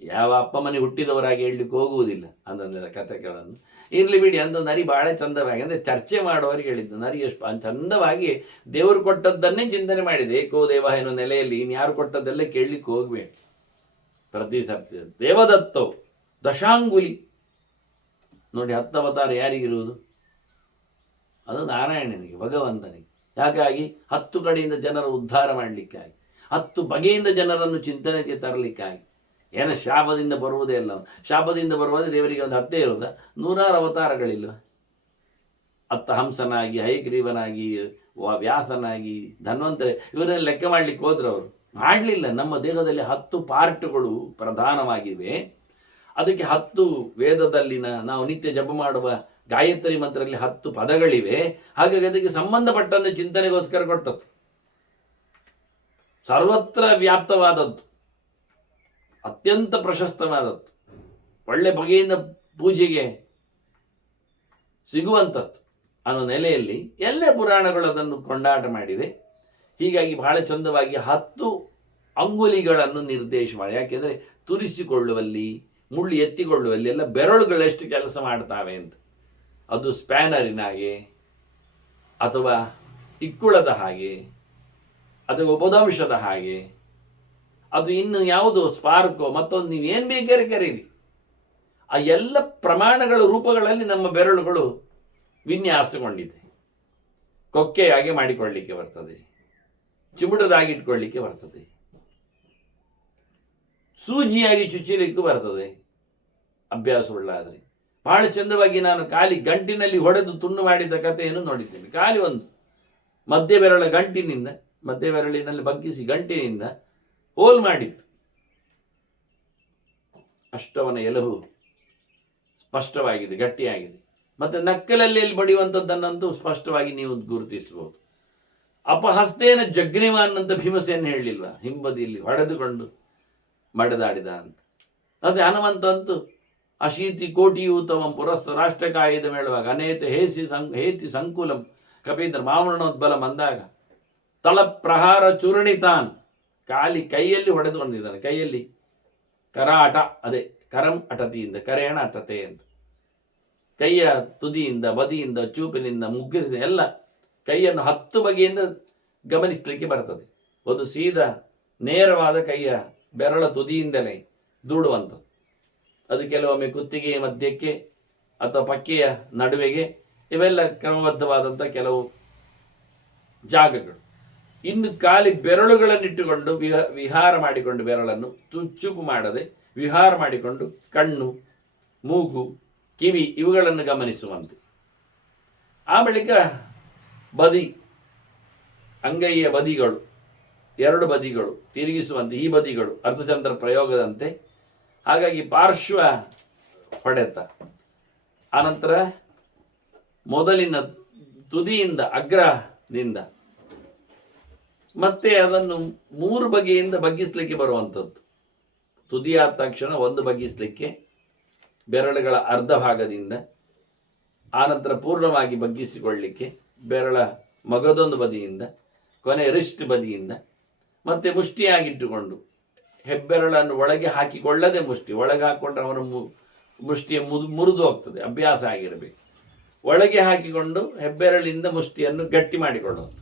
ಯಾವ ಅಪ್ಪ ಮನೆ ಹುಟ್ಟಿದವರಾಗಿ ಹೇಳಲಿಕ್ಕೆ ಹೋಗುವುದಿಲ್ಲ ಅಂದೆಲ್ಲ ಕಥೆಗಳನ್ನು. ಇರ್ಲಿ ಬಿಡಿ, ಅಂದು ನರಿ ಬಹಳ ಚಂದವಾಗಿ ಅಂದರೆ ಚರ್ಚೆ ಮಾಡುವವರಿಗೆ ಹೇಳಿದ್ದು. ನರಿ ಎಷ್ಟು ಚಂದವಾಗಿ ದೇವರು ಕೊಟ್ಟದ್ದನ್ನೇ ಚಿಂತನೆ ಮಾಡಿದೆ. ಏಕೋ ದೇವ ಎನ್ನುವ ನೆಲೆಯಲ್ಲಿ ಇನ್ಯಾರು ಕೊಟ್ಟದ್ದೆಲ್ಲ ಕೇಳಲಿಕ್ಕೆ ಹೋಗ್ಬೇಡಿ. ಪ್ರತಿ ಸರ್ತಿ ದೇವದತ್ತವು ದಶಾಂಗುಲಿ ನೋಡಿ, 10 ಅವತಾರ ಯಾರಿಗಿರುವುದು? ಅದು ನಾರಾಯಣನಿಗೆ, ಭಗವಂತನಿಗೆ. ಯಾಕಾಗಿ 10 ಕಡೆಯಿಂದ ಜನರ ಉದ್ಧಾರ ಮಾಡಲಿಕ್ಕಾಗಿ, 10 ಬಗೆಯಿಂದ ಜನರನ್ನು ಚಿಂತನೆಗೆ ತರಲಿಕ್ಕಾಗಿ. ಏನೋ ಶಾಪದಿಂದ ಬರುವುದೇ ಅಲ್ಲ. ಶಾಪದಿಂದ ಬರುವುದೇ ದೇವರಿಗೆ ಒಂದು 10 ಇರೋದ, 100 ಅವತಾರಗಳಿಲ್ಲ. 10 ಹಂಸನಾಗಿ, ಹಯಗ್ರೀವನಾಗಿ, ವ್ಯಾಸನಾಗಿ, ಧನ್ವಂತರಿ ಇವರನ್ನೆಲ್ಲ ಲೆಕ್ಕ ಮಾಡಲಿಕ್ಕೆ ಹೋದ್ರು ಅವರು ಮಾಡಲಿಲ್ಲ. ನಮ್ಮ ದೇಹದಲ್ಲಿ 10 ಪಾರ್ಟ್ಗಳು ಪ್ರಧಾನವಾಗಿವೆ. ಅದಕ್ಕೆ 10 ವೇದದಲ್ಲಿನ ನಾವು ನಿತ್ಯ ಜಪ ಮಾಡುವ ಗಾಯತ್ರಿ ಮಂತ್ರದಲ್ಲಿ 10 ಪದಗಳಿವೆ. ಹಾಗಾಗಿ ಅದಕ್ಕೆ ಸಂಬಂಧಪಟ್ಟಂತೆ ಚಿಂತನೆಗೋಸ್ಕರ ಕೊಟ್ಟದ್ದು. ಸರ್ವತ್ರ ವ್ಯಾಪ್ತವಾದದ್ದು, ಅತ್ಯಂತ ಪ್ರಶಸ್ತವಾದದ್ದು, ಒಳ್ಳೆ ಬಗೆಯಿಂದ ಪೂಜೆಗೆ ಸಿಗುವಂಥದ್ದು ಅನ್ನೋ ನೆಲೆಯಲ್ಲಿ ಎಲ್ಲ ಪುರಾಣಗಳು ಅದನ್ನು ಕೊಂಡಾಟ ಮಾಡಿದೆ. ಹೀಗಾಗಿ ಬಹಳ ಚಂದವಾಗಿ 10 ಅಂಗುಲಿಗಳನ್ನು ನಿರ್ದೇಶ ಮಾಡಿ. ಯಾಕೆಂದರೆ ತುರಿಸಿಕೊಳ್ಳುವಲ್ಲಿ, ಮುಳ್ಳು ಎತ್ತಿಕೊಳ್ಳುವಲ್ಲಿ ಎಲ್ಲ ಬೆರಳುಗಳೆಷ್ಟು ಕೆಲಸ ಮಾಡ್ತಾವೆ ಅಂತ. ಅದು ಸ್ಪ್ಯಾನರಿನ ಹಾಗೆ, ಅಥವಾ ಇಕ್ಕುಳದ ಹಾಗೆ, ಅಥವಾ ಉಪದಂಶದ ಹಾಗೆ, ಅದು ಇನ್ನು ಯಾವುದು ಸ್ಪಾರ್ಕೋ ಮತ್ತೊಂದು, ನೀವೇನು ಬೇಕಾದ್ರೆ ಕರೀರಿ, ಆ ಎಲ್ಲ ಪ್ರಮಾಣಗಳ ರೂಪಗಳಲ್ಲಿ ನಮ್ಮ ಬೆರಳುಗಳು ವಿನ್ಯಾಸಗೊಂಡಿದೆ. ಕೊಕ್ಕೆಯಾಗಿ ಮಾಡಿಕೊಳ್ಳಲಿಕ್ಕೆ ಬರ್ತದೆ, ಚಿಮುಟದಾಗಿ ಇಟ್ಕೊಳ್ಳಿಕ್ಕೆ ಬರ್ತದೆ, ಸೂಜಿಯಾಗಿ ಚುಚ್ಚಲಿಕ್ಕೂ ಬರ್ತದೆ ಅಭ್ಯಾಸವುಳ್ಳಾದರೆ. ಬಹಳ ಚಂದವಾಗಿ ನಾನು ಖಾಲಿ ಗಂಟಿನಲ್ಲಿ ಹೊಡೆದು ತುಂಡು ಮಾಡಿದ ಕಥೆಯನ್ನು ನೋಡಿದ್ದೇನೆ. ಖಾಲಿ ಒಂದು ಮಧ್ಯ ಬೆರಳಿನಲ್ಲಿ ಬಗ್ಗಿಸಿ ಗಂಟಿನಿಂದ ಹೋಲ್ ಮಾಡಿತ್ತು. ಅಷ್ಟವನ ಎಲುಬು ಸ್ಪಷ್ಟವಾಗಿದೆ, ಗಟ್ಟಿಯಾಗಿದೆ. ಮತ್ತೆ ನಕ್ಕಲಲ್ಲಿ ಬಡಿಯುವಂಥದ್ದನ್ನಂತೂ ಸ್ಪಷ್ಟವಾಗಿ ನೀವು ಗುರುತಿಸಬಹುದು. ಅಪಹಸ್ತೇನ ಜಗ್ನಿವಾನ್ ಅಂತ ಭೀಮಸೇನ ಹೇಳಲಿಲ್ವಾ, ಹಿಂಬದಿಯಲ್ಲಿ ಹೊಡೆದುಕೊಂಡು ಮಡೆದಾಡಿದ ಅಂತ. ಅದೇ ಹನುಮಂತ ಅಂತೂ ಅಶೀತಿ ಕೋಟಿಯೂತಮಂ ಪುರಸ್ಸ ರಾಷ್ಟ್ರಕಾಯದ ಮೇಳುವಾಗ ಅನೇತ ಹೇತಿ ಸಂಕುಲಂ ಕಪೀಂದ್ರ ಮಾವರಣೋದ್ಬಲಂ ಅಂದಾಗ ತಳ ಪ್ರಹಾರ ಚೂರ್ಣಿತಾನ್, ಕೈಯಲ್ಲಿ ಹೊಡೆದುಕೊಂಡಿದ್ದಾನೆ. ಕೈಯಲ್ಲಿ ಕರಾಟ, ಅದೇ ಕರಂ ಅಟತಿಯಿಂದ, ಕರೇಣ ಅಟತೆ ಅಂತ. ಕೈಯ ತುದಿಯಿಂದ, ಬದಿಯಿಂದ, ಚೂಪಿನಿಂದ, ಮುಗ್ಗಿರಿದ ಎಲ್ಲ ಕೈಯನ್ನು 10 ಬಗೆಯಿಂದ ಗಮನಿಸಲಿಕ್ಕೆ ಬರ್ತದೆ. ಒಂದು ಸೀದಾ ನೇರವಾದ ಕೈಯ ಬೆರಳ ತುದಿಯಿಂದಲೇ ದೂಡುವಂಥದ್ದು. ಅದು ಕೆಲವೊಮ್ಮೆ ಕುತ್ತಿಗೆಯ ಮಧ್ಯಕ್ಕೆ ಅಥವಾ ಪಕ್ಕೆಯ ನಡುವೆಗೆ, ಇವೆಲ್ಲ ಕ್ರಮಬದ್ಧವಾದಂಥ ಕೆಲವು ಜಾಗಗಳು. ಇನ್ನು ಖಾಲಿ ಬೆರಳುಗಳನ್ನಿಟ್ಟುಕೊಂಡು ವಿಹಾರ ಮಾಡಿಕೊಂಡು, ಬೆರಳನ್ನು ಚುಚ್ಚುಪು ಮಾಡದೆ ವಿಹಾರ ಮಾಡಿಕೊಂಡು ಕಣ್ಣು, ಮೂಗು, ಕಿವಿ ಇವುಗಳನ್ನು ಗಮನಿಸುವಂತೆ. ಆ ಬಳಿಕ ಅಂಗೈಯ ಬದಿಗಳು, 2 ಬದಿಗಳು ತಿರುಗಿಸುವಂತೆ, ಈ ಬದಿಗಳು ಅರ್ಧಚಂದ್ರ ಪ್ರಯೋಗದಂತೆ. ಹಾಗಾಗಿ ಪಾರ್ಶ್ವ ಹೊಡೆತ, ಆನಂತರ ಮೊದಲಿನ ತುದಿಯಿಂದ, ಅಗ್ರದಿಂದ ಮತ್ತೆ ಅದನ್ನು 3 ಬಗೆಯಿಂದ ಬಗ್ಗಿಸಲಿಕ್ಕೆ ಬರುವಂಥದ್ದು. ತುದಿಯಾದ ತಕ್ಷಣ ಒಂದು ಬಗ್ಗಿಸಲಿಕ್ಕೆ ಬೆರಳುಗಳ ಅರ್ಧ ಭಾಗದಿಂದ, ಆನಂತರ ಪೂರ್ಣವಾಗಿ ಬಗ್ಗಿಸಿಕೊಳ್ಳಲಿಕ್ಕೆ ಬೆರಳ ಮಗದೊಂದು ಬದಿಯಿಂದ, ಕೊನೆ ರಿಸ್ಟ್ ಬದಿಯಿಂದ, ಮತ್ತೆ ಮುಷ್ಟಿಯಾಗಿಟ್ಟುಕೊಂಡು ಹೆಬ್ಬೆರಳನ್ನು ಒಳಗೆ ಹಾಕಿಕೊಳ್ಳದೆ ಒಳಗೆ ಹಾಕಿಕೊಂಡ್ರೆ ಅವನ ಮುಷ್ಟಿಯ ಮುರಿದು ಹೋಗ್ತದೆ, ಅಭ್ಯಾಸ ಆಗಿರಬೇಕು. ಒಳಗೆ ಹಾಕಿಕೊಂಡು ಹೆಬ್ಬೆರಳಿಂದ ಮುಷ್ಟಿಯನ್ನು ಗಟ್ಟಿ ಮಾಡಿಕೊಳ್ಳುವುದು.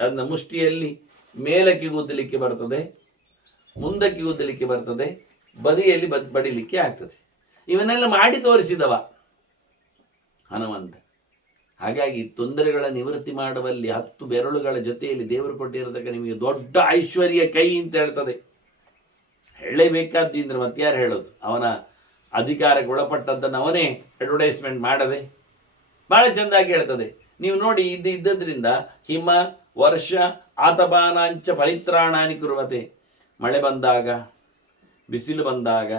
ಅದನ್ನ ಮುಷ್ಟಿಯಲ್ಲಿ ಮೇಲಕ್ಕೆ ಗುದ್ದಲಿಕ್ಕೆ ಬರ್ತದೆ, ಮುಂದಕ್ಕೆ ಗುದ್ದಲಿಕ್ಕೆ ಬರ್ತದೆ, ಬದಿಯಲ್ಲಿ ಬಡಿಲಿಕ್ಕೆ ಆಗ್ತದೆ. ಇವನ್ನೆಲ್ಲ ಮಾಡಿ ತೋರಿಸಿದವ ಹನುಮಂತ. ಹಾಗಾಗಿ ತೊಂದರೆಗಳ ನಿವೃತ್ತಿ ಮಾಡುವಲ್ಲಿ 10 ಬೆರಳುಗಳ ಜೊತೆಯಲ್ಲಿ ದೇವರು ಕೊಟ್ಟಿರತಕ್ಕ ನಿಮಗೆ ದೊಡ್ಡ ಐಶ್ವರ್ಯ ಕೈ ಅಂತ ಹೇಳ್ತದೆ. ಹೇಳಲೇಬೇಕಾದ್ದು ಅಂದ್ರೆ ಮತ್ತಾರು ಹೇಳೋದು? ಅವನ ಅಧಿಕಾರಕ್ಕೆ ಒಳಪಟ್ಟದ್ದನ್ನು ಅವನೇ ಅಡ್ವರ್ಟೈಸ್ಮೆಂಟ್ ಮಾಡದೆ ಭಾಳ ಚೆಂದಾಗಿ ಹೇಳ್ತದೆ. ನೀವು ನೋಡಿ, ಇದ್ದದ್ರಿಂದ ಹಿಮ ವರ್ಷ ಆತಪಾನಾಂಚ ಪರಿತ್ರಾಣಾನಿ ಕುರುವತೆ. ಮಳೆ ಬಂದಾಗ, ಬಿಸಿಲು ಬಂದಾಗ,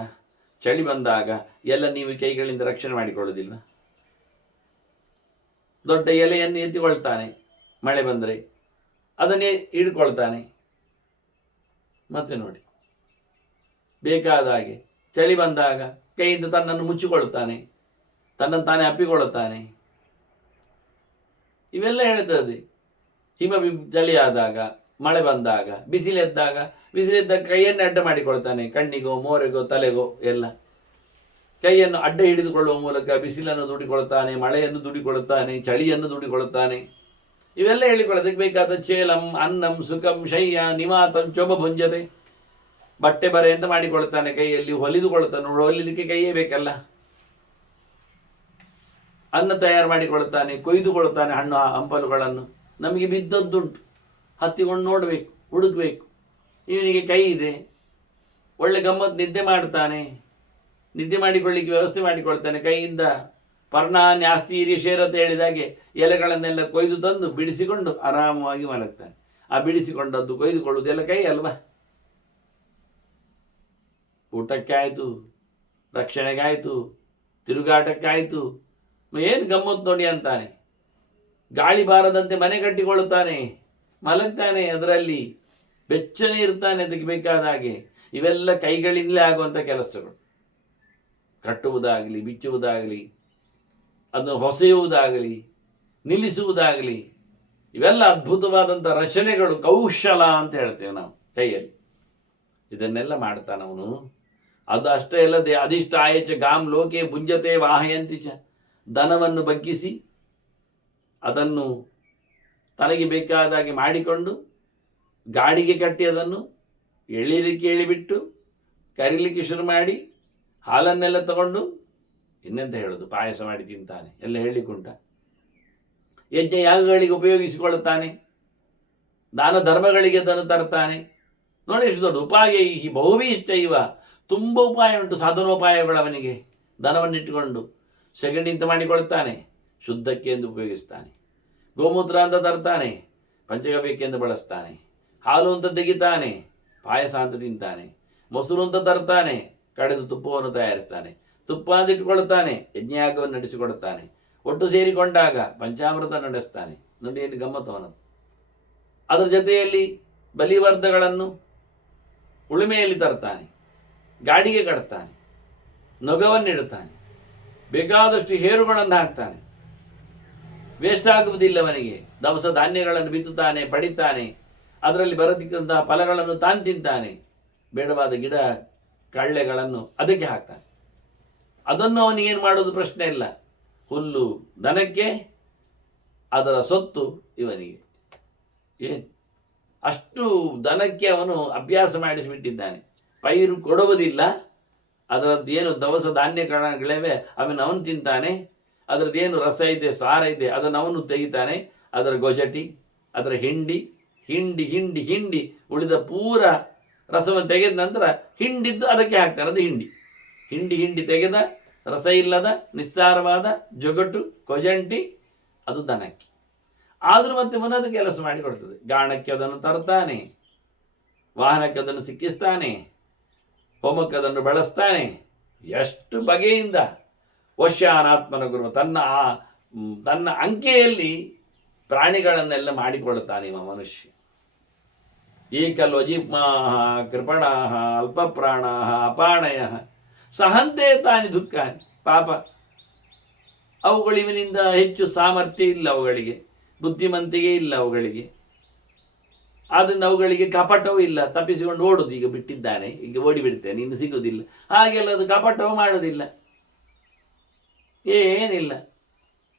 ಚಳಿ ಬಂದಾಗ ಎಲ್ಲ ನೀವು ಕೈಗಳಿಂದ ರಕ್ಷಣೆ ಮಾಡಿಕೊಳ್ಳೋದಿಲ್ಲ. ದೊಡ್ಡ ಎಲೆಯನ್ನು ಎತ್ತಿಕೊಳ್ತಾನೆ, ಮಳೆ ಬಂದರೆ ಅದನ್ನೇ ಹಿಡ್ಕೊಳ್ತಾನೆ. ಮತ್ತೆ ನೋಡಿ, ಬೇಕಾದ ಹಾಗೆ ಚಳಿ ಬಂದಾಗ ಕೈಯಿಂದ ತನ್ನನ್ನು ಮುಚ್ಚಿಕೊಳ್ಳುತ್ತಾನೆ, ತನ್ನನ್ನು ತಾನೇ ಅಪ್ಪಿಕೊಳ್ಳುತ್ತಾನೆ. ಇವೆಲ್ಲ ಹೇಳ್ತದೆ. ಚಳಿ ಆದಾಗ, ಮಳೆ ಬಂದಾಗ, ಬಿಸಿಲೆದ್ದಾಗ ಕೈಯನ್ನು ಅಡ್ಡ ಮಾಡಿಕೊಳ್ತಾನೆ, ಕಣ್ಣಿಗೋ, ಮೋರೆಗೋ, ತಲೆಗೋ ಎಲ್ಲ ಕೈಯನ್ನು ಅಡ್ಡ ಹಿಡಿದುಕೊಳ್ಳುವ ಮೂಲಕ ಬಿಸಿಲನ್ನು ದುಡಿಕೊಳ್ಳುತ್ತಾನೆ, ಮಳೆಯನ್ನು ದುಡಿಕೊಳ್ಳುತ್ತಾನೆ, ಚಳಿಯನ್ನು ದುಡಿಕೊಳ್ಳುತ್ತಾನೆ. ಇವೆಲ್ಲ ಹೇಳಿಕೊಳ್ಳೋದಕ್ಕೆ ಬೇಕಾದ ಚೇಲಂ ಅನ್ನಂ ಸುಖಂ ಶಯ್ಯ ನಿವಾತಂ ಚೊಬ ಭುಂಜತೆ. ಬಟ್ಟೆ ಬರೆ ಅಂತ ಮಾಡಿಕೊಳ್ತಾನೆ, ಕೈಯಲ್ಲಿ ಹೊಲಿದುಕೊಳ್ಳುತ್ತಾನೆ. ಹೊಲಿಲಿಕ್ಕೆ ಕೈಯೇ ಬೇಕಲ್ಲ. ಅನ್ನ ತಯಾರು ಮಾಡಿಕೊಳ್ಳುತ್ತಾನೆ, ಕೊಯ್ದುಕೊಳ್ಳುತ್ತಾನೆ ಹಣ್ಣು ಹಂಪಲುಗಳನ್ನು. ನಮಗೆ ಬಿದ್ದದ್ದುಂಟು, ಹತ್ತಿಕೊಂಡು ನೋಡಬೇಕು, ಹುಡುಕಬೇಕು. ಇವನಿಗೆ ಕೈ ಇದೆ, ಒಳ್ಳೆ ಗಮ್ಮತ್ತು ನಿದ್ದೆ ಮಾಡ್ತಾನೆ, ನಿದ್ದೆ ಮಾಡಿಕೊಳ್ಳಿಕ್ಕೆ ವ್ಯವಸ್ಥೆ ಮಾಡಿಕೊಳ್ತಾನೆ. ಕೈಯಿಂದ ಪರ್ಣಾನ್ಯ ಆಸ್ತೀರ್ಯ ಶೇರತೆ ಹೇಳಿದಾಗೆ ಎಲೆಗಳನ್ನೆಲ್ಲ ಕೊಯ್ದು ತಂದು ಬಿಡಿಸಿಕೊಂಡು ಆರಾಮವಾಗಿ ಮಲಗ್ತಾನೆ. ಆ ಬಿಡಿಸಿಕೊಂಡದ್ದು ಕೊಯ್ದುಕೊಳ್ಳುವುದು ಎಲ್ಲ ಕೈ ಅಲ್ವಾ? ಊಟಕ್ಕಾಯಿತು, ರಕ್ಷಣೆಗಾಯಿತು, ತಿರುಗಾಟಕ್ಕಾಯಿತು, ಏನು ಗಮ್ಮತ್ತು ನೋಡಿ ಅಂತಾನೆ. ಗಾಳಿ ಬಾರದಂತೆ ಮನೆ ಕಟ್ಟಿಕೊಳ್ಳುತ್ತಾನೆ, ಮಲಗ್ತಾನೆ, ಅದರಲ್ಲಿ ಬೆಚ್ಚನೆ ಇರ್ತಾನೆ ಅದಕ್ಕೆ ಬೇಕಾದ ಹಾಗೆ. ಇವೆಲ್ಲ ಕೈಗಳಿಂದಲೇ ಆಗುವಂಥ ಕೆಲಸಗಳು. ಕಟ್ಟುವುದಾಗಲಿ, ಬಿಚ್ಚುವುದಾಗಲಿ, ಅದನ್ನು ಹೊಸೆಯುವುದಾಗಲಿ, ನಿಲ್ಲಿಸುವುದಾಗಲಿ ಇವೆಲ್ಲ ಅದ್ಭುತವಾದಂಥ ರಚನೆಗಳು, ಕೌಶಲ ಅಂತ ಹೇಳ್ತೇವೆ ನಾವು ಕೈಯಲ್ಲಿ. ಇದನ್ನೆಲ್ಲ ಮಾಡ್ತಾನವನು. ಅದು ಅಷ್ಟೇ ಅಲ್ಲದೆ ಅಧಿಷ್ಠ ಆಯಚ ಗಾಮ್ ಲೋಕೆ ಭುಂಜತೆ ವಾಹಯಂತಿ ಚ, ದನವನ್ನು ಬಗ್ಗಿಸಿ ಅದನ್ನು ತನಗೆ ಬೇಕಾದಾಗೆ ಮಾಡಿಕೊಂಡು ಗಾಡಿಗೆ ಕಟ್ಟಿ ಅದನ್ನು ಎಳೀಲಿಕ್ಕೆ ಹೇಳಿಬಿಟ್ಟು ಕರೀಲಿಕ್ಕೆ ಶುರು ಮಾಡಿ ಹಾಲನ್ನೆಲ್ಲ ತಗೊಂಡು ಇನ್ನೆಂತ ಹೇಳೋದು, ಪಾಯಸ ಮಾಡಿ ತಿಂತಾನೆ. ಎಲ್ಲ ಹೇಳಿಕುಂಟ. ಯಜ್ಞ ಯಾಗಗಳಿಗೆ ಉಪಯೋಗಿಸಿಕೊಳ್ಳುತ್ತಾನೆ, ದಾನ ಧರ್ಮಗಳಿಗೆ ಅದನ್ನು ತರ್ತಾನೆ. ನೋಡಿ ಎಷ್ಟು ದೊಡ್ಡ ಉಪಾಯ. ಈ ಬಹುವಿಶ್ಚೈವ, ತುಂಬ ಉಪಾಯ ಉಂಟು, ಸಾಧನೋಪಾಯಗಳು ಅವನಿಗೆ. ದನವನ್ನಿಟ್ಟುಕೊಂಡು ಸೆಗಣಿ ಅಂತ ಮಾಡಿಕೊಳ್ತಾನೆ, ಶುದ್ಧಕ್ಕೆ ಎಂದು ಉಪಯೋಗಿಸ್ತಾನೆ. ಗೋಮೂತ್ರ ಅಂತ ತರ್ತಾನೆ, ಪಂಚಗವ್ಯಕ್ಕೆ ಎಂದು ಬಳಸ್ತಾನೆ. ಹಾಲು ಅಂತ ತೆಗಿತಾನೆ, ಪಾಯಸ ಅಂತ ತಿಂತಾನೆ. ಮೊಸರು ಅಂತ ತರ್ತಾನೆ, ಕಡೆದು ತುಪ್ಪವನ್ನು ತಯಾರಿಸ್ತಾನೆ. ತುಪ್ಪ ಅಂತ ಇಟ್ಟುಕೊಳ್ತಾನೆ, ಯಜ್ಞಯಾಗವನ್ನು ನಡೆಸಿಕೊಡುತ್ತಾನೆ. ಒಟ್ಟು ಸೇರಿಕೊಂಡಾಗ ಪಂಚಾಮೃತ ನಡೆಸ್ತಾನೆ. ನೋಡಿ ಏನು ಗಮ್ಮತ್ತವನದು. ಅದರ ಜೊತೆಯಲ್ಲಿ ಬಲಿವರ್ಧಗಳನ್ನು ಉಳುಮೆಯಲ್ಲಿ ತರ್ತಾನೆ, ಗಾಡಿಗೆ ಕಟ್ತಾನೆ, ನೊಗವನ್ನಿಡುತ್ತಾನೆ, ಬೇಕಾದಷ್ಟು ಹೇರುಗಳನ್ನು ಹಾಕ್ತಾನೆ. ವೇಸ್ಟ್ ಆಗುವುದಿಲ್ಲ ಅವನಿಗೆ. ದವಸ ಧಾನ್ಯಗಳನ್ನು ಬಿತ್ತುತ್ತಾನೆ, ಪಡಿತಾನೆ, ಅದರಲ್ಲಿ ಬರತಕ್ಕಂತಹ ಫಲಗಳನ್ನು ತಾನು ತಿಂತಾನೆ. ಬೇಡವಾದ ಗಿಡ ಕಳ್ಳೆಗಳನ್ನು ಅದಕ್ಕೆ ಹಾಕ್ತಾನೆ. ಅದನ್ನು ಅವನಿಗೇನು ಮಾಡೋದು ಪ್ರಶ್ನೆ ಇಲ್ಲ. ಹುಲ್ಲು ದನಕ್ಕೆ, ಅದರ ಸೊತ್ತು ಇವನಿಗೆ. ಏನು ಅಷ್ಟು ದನಕ್ಕೆ ಅವನು ಅಭ್ಯಾಸ ಮಾಡಿಸಿಬಿಟ್ಟಿದ್ದಾನೆ. ಪೈರು ಕೊಡುವುದಿಲ್ಲ, ಅದರದ್ದು ಏನು ದವಸ ಧಾನ್ಯಗಳಿವೆ ಅವನು ತಿಂತಾನೆ. ಅದರದ್ದೇನು ರಸ ಇದೆ, ಸಾರ ಇದೆ, ಅದನ್ನು ಅವನು ತೆಗಿತಾನೆ. ಅದರ ಗೊಜಟಿ, ಅದರ ಹಿಂಡಿ ಹಿಂಡಿ ಹಿಂಡಿ ಹಿಂಡಿ ಉಳಿದ ಪೂರ ರಸವನ್ನು ತೆಗೆದ ನಂತರ ಹಿಂಡಿದ್ದು ಅದಕ್ಕೆ ಹಾಕ್ತಾನೆ. ಅದು ಹಿಂಡಿ ಹಿಂಡಿ ಹಿಂಡಿ ತೆಗೆದ ರಸ ಇಲ್ಲದ ನಿಸ್ಸಾರವಾದ ಜೊಗಟು ಕೊಜಂಟಿ ಅದು ದನಕ್ಕೆ. ಆದರೂ ಮತ್ತೆ ಅದು ಕೆಲಸ ಮಾಡಿಕೊಡ್ತದೆ. ಗಾಣಕ್ಕೆ ಅದನ್ನು ತರ್ತಾನೆ, ವಾಹನಕ್ಕೆ ಅದನ್ನು ಸಿಕ್ಕಿಸ್ತಾನೆ, ಹೋಮಕ್ಕೆ ಅದನ್ನು ಬಳಸ್ತಾನೆ. ಎಷ್ಟು ಬಗೆಯಿಂದ ವಶ್ಯಾನಾತ್ಮನ ಗುರು ತನ್ನ ಅಂಕೆಯಲ್ಲಿ ಪ್ರಾಣಿಗಳನ್ನೆಲ್ಲ ಮಾಡಿಕೊಳ್ತಾನೆ ಇವ ಮನುಷ್ಯ. ಏಕಲ್ವಜಿಪ್ಮಾಹ ಕೃಪಣಾಹ ಅಲ್ಪಪ್ರಾಣಾಹ ಅಪಾಣಯ ಸಹಂತೆ ತಾನಿ ದುಃಖಾನಿ. ಪಾಪ ಅವುಗಳಿವನಿಂದ ಹೆಚ್ಚು ಸಾಮರ್ಥ್ಯ ಇಲ್ಲ, ಅವುಗಳಿಗೆ ಬುದ್ಧಿಮಂತಿಗೆ ಇಲ್ಲ ಅವುಗಳಿಗೆ. ಆದ್ದರಿಂದ ಅವುಗಳಿಗೆ ಕಪಟವೂ ಇಲ್ಲ. ತಪ್ಪಿಸಿಕೊಂಡು ಓಡುದು, ಈಗ ಬಿಟ್ಟಿದ್ದಾನೆ, ಈಗ ಓಡಿಬಿಡ್ತೇನೆ, ಇನ್ನು ಸಿಗುವುದಿಲ್ಲ, ಹಾಗೆಲ್ಲ ಅದು ಕಪಟವೂ ಮಾಡೋದಿಲ್ಲ, ಏನಿಲ್ಲ.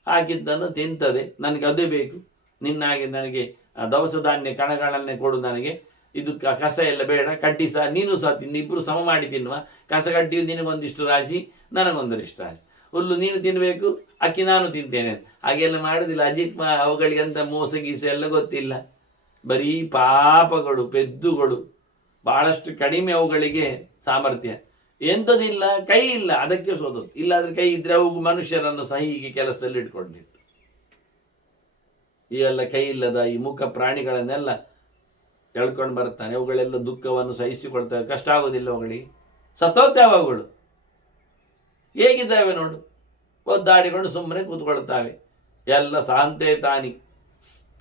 ಹಾಕಿದ್ದನ್ನು ತಿಂತದೆ. ನನಗೆ ಅದೇ ಬೇಕು, ನಿನ್ನಾಗೆ ನನಗೆ ದವಸ ಧಾನ್ಯ ಕಣಗಳನ್ನೇ ಕೊಡು, ನನಗೆ ಇದು ಕಸ ಎಲ್ಲ ಬೇಡ, ಕಡ್ಡಿ ಸಹ ನೀನು ಸಹ ತಿನ್ನು, ಇಬ್ಬರು ಸಮ ಮಾಡಿ ತಿನ್ನುವ. ಕಸ ಕಡ್ಡಿಯು ನಿನಗೊಂದಿಷ್ಟು ರಾಶಿ, ನನಗೊಂದರಿಷ್ಟು ರಾಶಿ. ಹುಲ್ಲು ನೀನು ತಿನ್ನಬೇಕು, ಅಕ್ಕಿ ನಾನು ತಿಂತೇನೆ. ಹಾಗೆಲ್ಲ ಮಾಡೋದಿಲ್ಲ. ಅಜಿಕ್ ಅವುಗಳಿಗಂತ ಮೋಸ ಗೀಸ ಎಲ್ಲ ಗೊತ್ತಿಲ್ಲ. ಬರೀ ಪಾಪಗಳು, ಪೆದ್ದುಗಳು, ಬಹಳಷ್ಟು ಕಡಿಮೆ ಅವುಗಳಿಗೆ ಸಾಮರ್ಥ್ಯ. ಎಂಥದಿಲ್ಲ, ಕೈ ಇಲ್ಲ, ಅದಕ್ಕೆ ಸೋದೋದು. ಇಲ್ಲಾದ್ರೆ ಕೈ ಇದ್ರೆ ಅವು ಮನುಷ್ಯರನ್ನು ಸಹ ಹೀಗೆ ಕೆಲಸದಲ್ಲಿ ಇಟ್ಕೊಂಡಿತ್ತು. ಇವೆಲ್ಲ ಕೈ ಇಲ್ಲದ ಈ ಮುಖ ಪ್ರಾಣಿಗಳನ್ನೆಲ್ಲ ಎಳ್ಕೊಂಡು ಬರ್ತಾನೆ. ಅವುಗಳೆಲ್ಲ ದುಃಖವನ್ನು ಸಹಿಸಿಕೊಳ್ತವೆ, ಕಷ್ಟ ಆಗೋದಿಲ್ಲ ಅವುಗಳಿಗೆ. ಸತ್ತೋಗ್ತಾವೆ ಅವುಗಳು. ಹೇಗಿದ್ದಾವೆ ನೋಡು, ಒದ್ದಾಡಿಕೊಂಡು ಸುಮ್ಮನೆ ಕೂತ್ಕೊಳ್ತಾವೆ. ಎಲ್ಲ ಸಾಂತೆ ತಾನಿ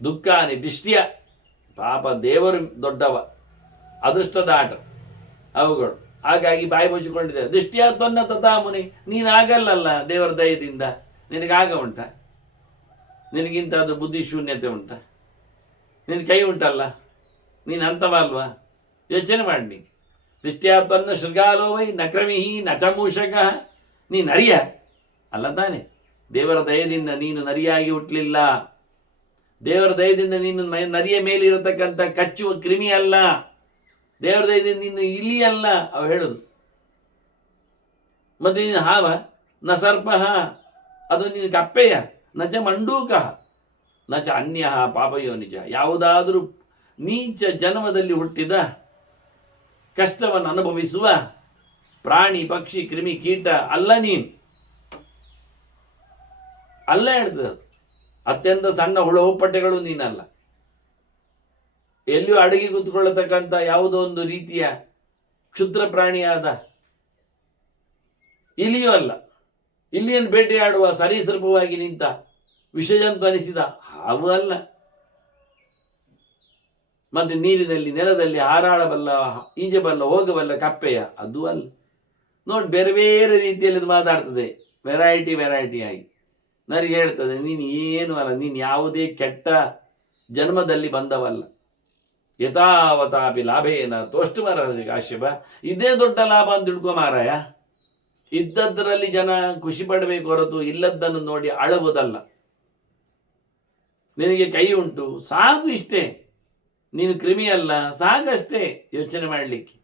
ದುಃಖಾನಿ ದಿಷ್ಟಿಯ. ಪಾಪ ದೇವರು ದೊಡ್ಡವ, ಅದೃಷ್ಟದ ಆಟ ಅವುಗಳು. ಹಾಗಾಗಿ ಬಾಯಿ ಮುಚ್ಚಿಕೊಂಡಿದೆ. ದೃಷ್ಟಿಯ ತೊನ್ನ ತಥಾ ಮುನಿ. ನೀನಾಗಲ್ಲಲ್ಲ ದೇವರ ದಯದಿಂದ, ನಿನಗಾಗ ಉಂಟ? ನಿನಗಿಂತ ಅದು ಬುದ್ಧಿ ಶೂನ್ಯತೆ ಉಂಟ? ನಿನ್ನ ಕೈ ಉಂಟಲ್ಲ, ನೀನು ಅಂತವ ಅಲ್ವಾ? ಯೋಚನೆ ಮಾಡಿ. ದೃಷ್ಟಿಯ ತೊನ್ನ ಶೃಗಾಲೋವೈ ನಕ್ರಮಿಹಿ ನಚಮೂಷಕ. ನೀ ನರಿಯ ಅಲ್ಲ ತಾನೆ? ದೇವರ ದಯದಿಂದ ನೀನು ನರಿಯಾಗಿ ಹುಟ್ಟಲಿಲ್ಲ. ದೇವರ ದಯದಿಂದ ನೀನು ನರಿಯ ಮೇಲಿರತಕ್ಕಂಥ ಕಚ್ಚುವ ಕ್ರಿಮಿ ಅಲ್ಲ. ದೇವರ ದಯದಿಂದ ನೀನು ಇಲಿ ಅಲ್ಲ ಅವು ಹೇಳುದು. ಮತ್ತೆ ನೀನು ಹಾವ ನ ಸರ್ಪ, ಅದು ನೀನು ಕಪ್ಪೆಯ, ನಚ ಮಂಡೂಕ ನಚ ಅನ್ಯ ಪಾಪಯೋ ನಿಜ. ಯಾವುದಾದರೂ ನೀಚ ಜನ್ಮದಲ್ಲಿ ಹುಟ್ಟಿದ ಕಷ್ಟವನ್ನು ಅನುಭವಿಸುವ ಪ್ರಾಣಿ ಪಕ್ಷಿ ಕ್ರಿಮಿ ಕೀಟ ಅಲ್ಲ ನೀನು. ಅಲ್ಲ ಹೇಳ್ತದೆ ಅದು. ಅತ್ಯಂತ ಸಣ್ಣ ಹುಳ ಹುಪ್ಪಟೆಗಳು ನೀನಲ್ಲ. ಎಲ್ಲಿಯೂ ಅಡಗಿ ಕೂತ್ಕೊಳ್ಳತಕ್ಕಂಥ ಯಾವುದೋ ಒಂದು ರೀತಿಯ ಕ್ಷುದ್ರ ಪ್ರಾಣಿಯಾದ ಇಲಿಯೂ ಅಲ್ಲ. ಇಲಿಯನ್ನು ಬೇಟೆಯಾಡುವ ಸರೀಸೃಪವಾಗಿ ನಿಂತ ವಿಷಜಂತು ಅನಿಸಿದ ಹಾವು ಅಲ್ಲ. ಮತ್ತೆ ನೀರಿನಲ್ಲಿ ನೆಲದಲ್ಲಿ ಹಾರಾಡಬಲ್ಲ, ಈಜಬಲ್ಲ, ಹೋಗಬಲ್ಲ ಕಪ್ಪೆಯ ಅದು ಅಲ್ಲ. ನೋಡಿ, ಬೇರೆ ಬೇರೆ ರೀತಿಯಲ್ಲಿ ಅದು ಮಾತಾಡ್ತದೆ, ವೆರೈಟಿ ಆಗಿ. ನನಗೆ ಹೇಳ್ತದೆ, ನೀನು ಏನು ಅಲ್ಲ, ನೀನು ಯಾವುದೇ ಕೆಟ್ಟ ಜನ್ಮದಲ್ಲಿ ಬಂದವಲ್ಲ. ಯಥಾವತಾಪಿ ಲಾಭೇನ ತೋಷ್ಟುಮರ ಕಾಶ್ಯಪ. ಇದೇ ದೊಡ್ಡ ಲಾಭ ಅಂತ ತಿಳ್ಕೊ ಮಾರಾಯ. ಇದ್ದದ್ದರಲ್ಲಿ ಜನ ಖುಷಿ ಪಡಬೇಕು ಹೊರತು ಇಲ್ಲದ್ದನ್ನು ನೋಡಿ ಅಳುವುದಲ್ಲ. ನಿನಗೆ ಕೈ ಉಂಟು ಸಾಕು, ಇಷ್ಟೇ. ನೀನು ಕ್ರಿಮಿಯಲ್ಲ, ಸಾಕಷ್ಟೇ ಯೋಚನೆ ಮಾಡಲಿಕ್ಕೆ.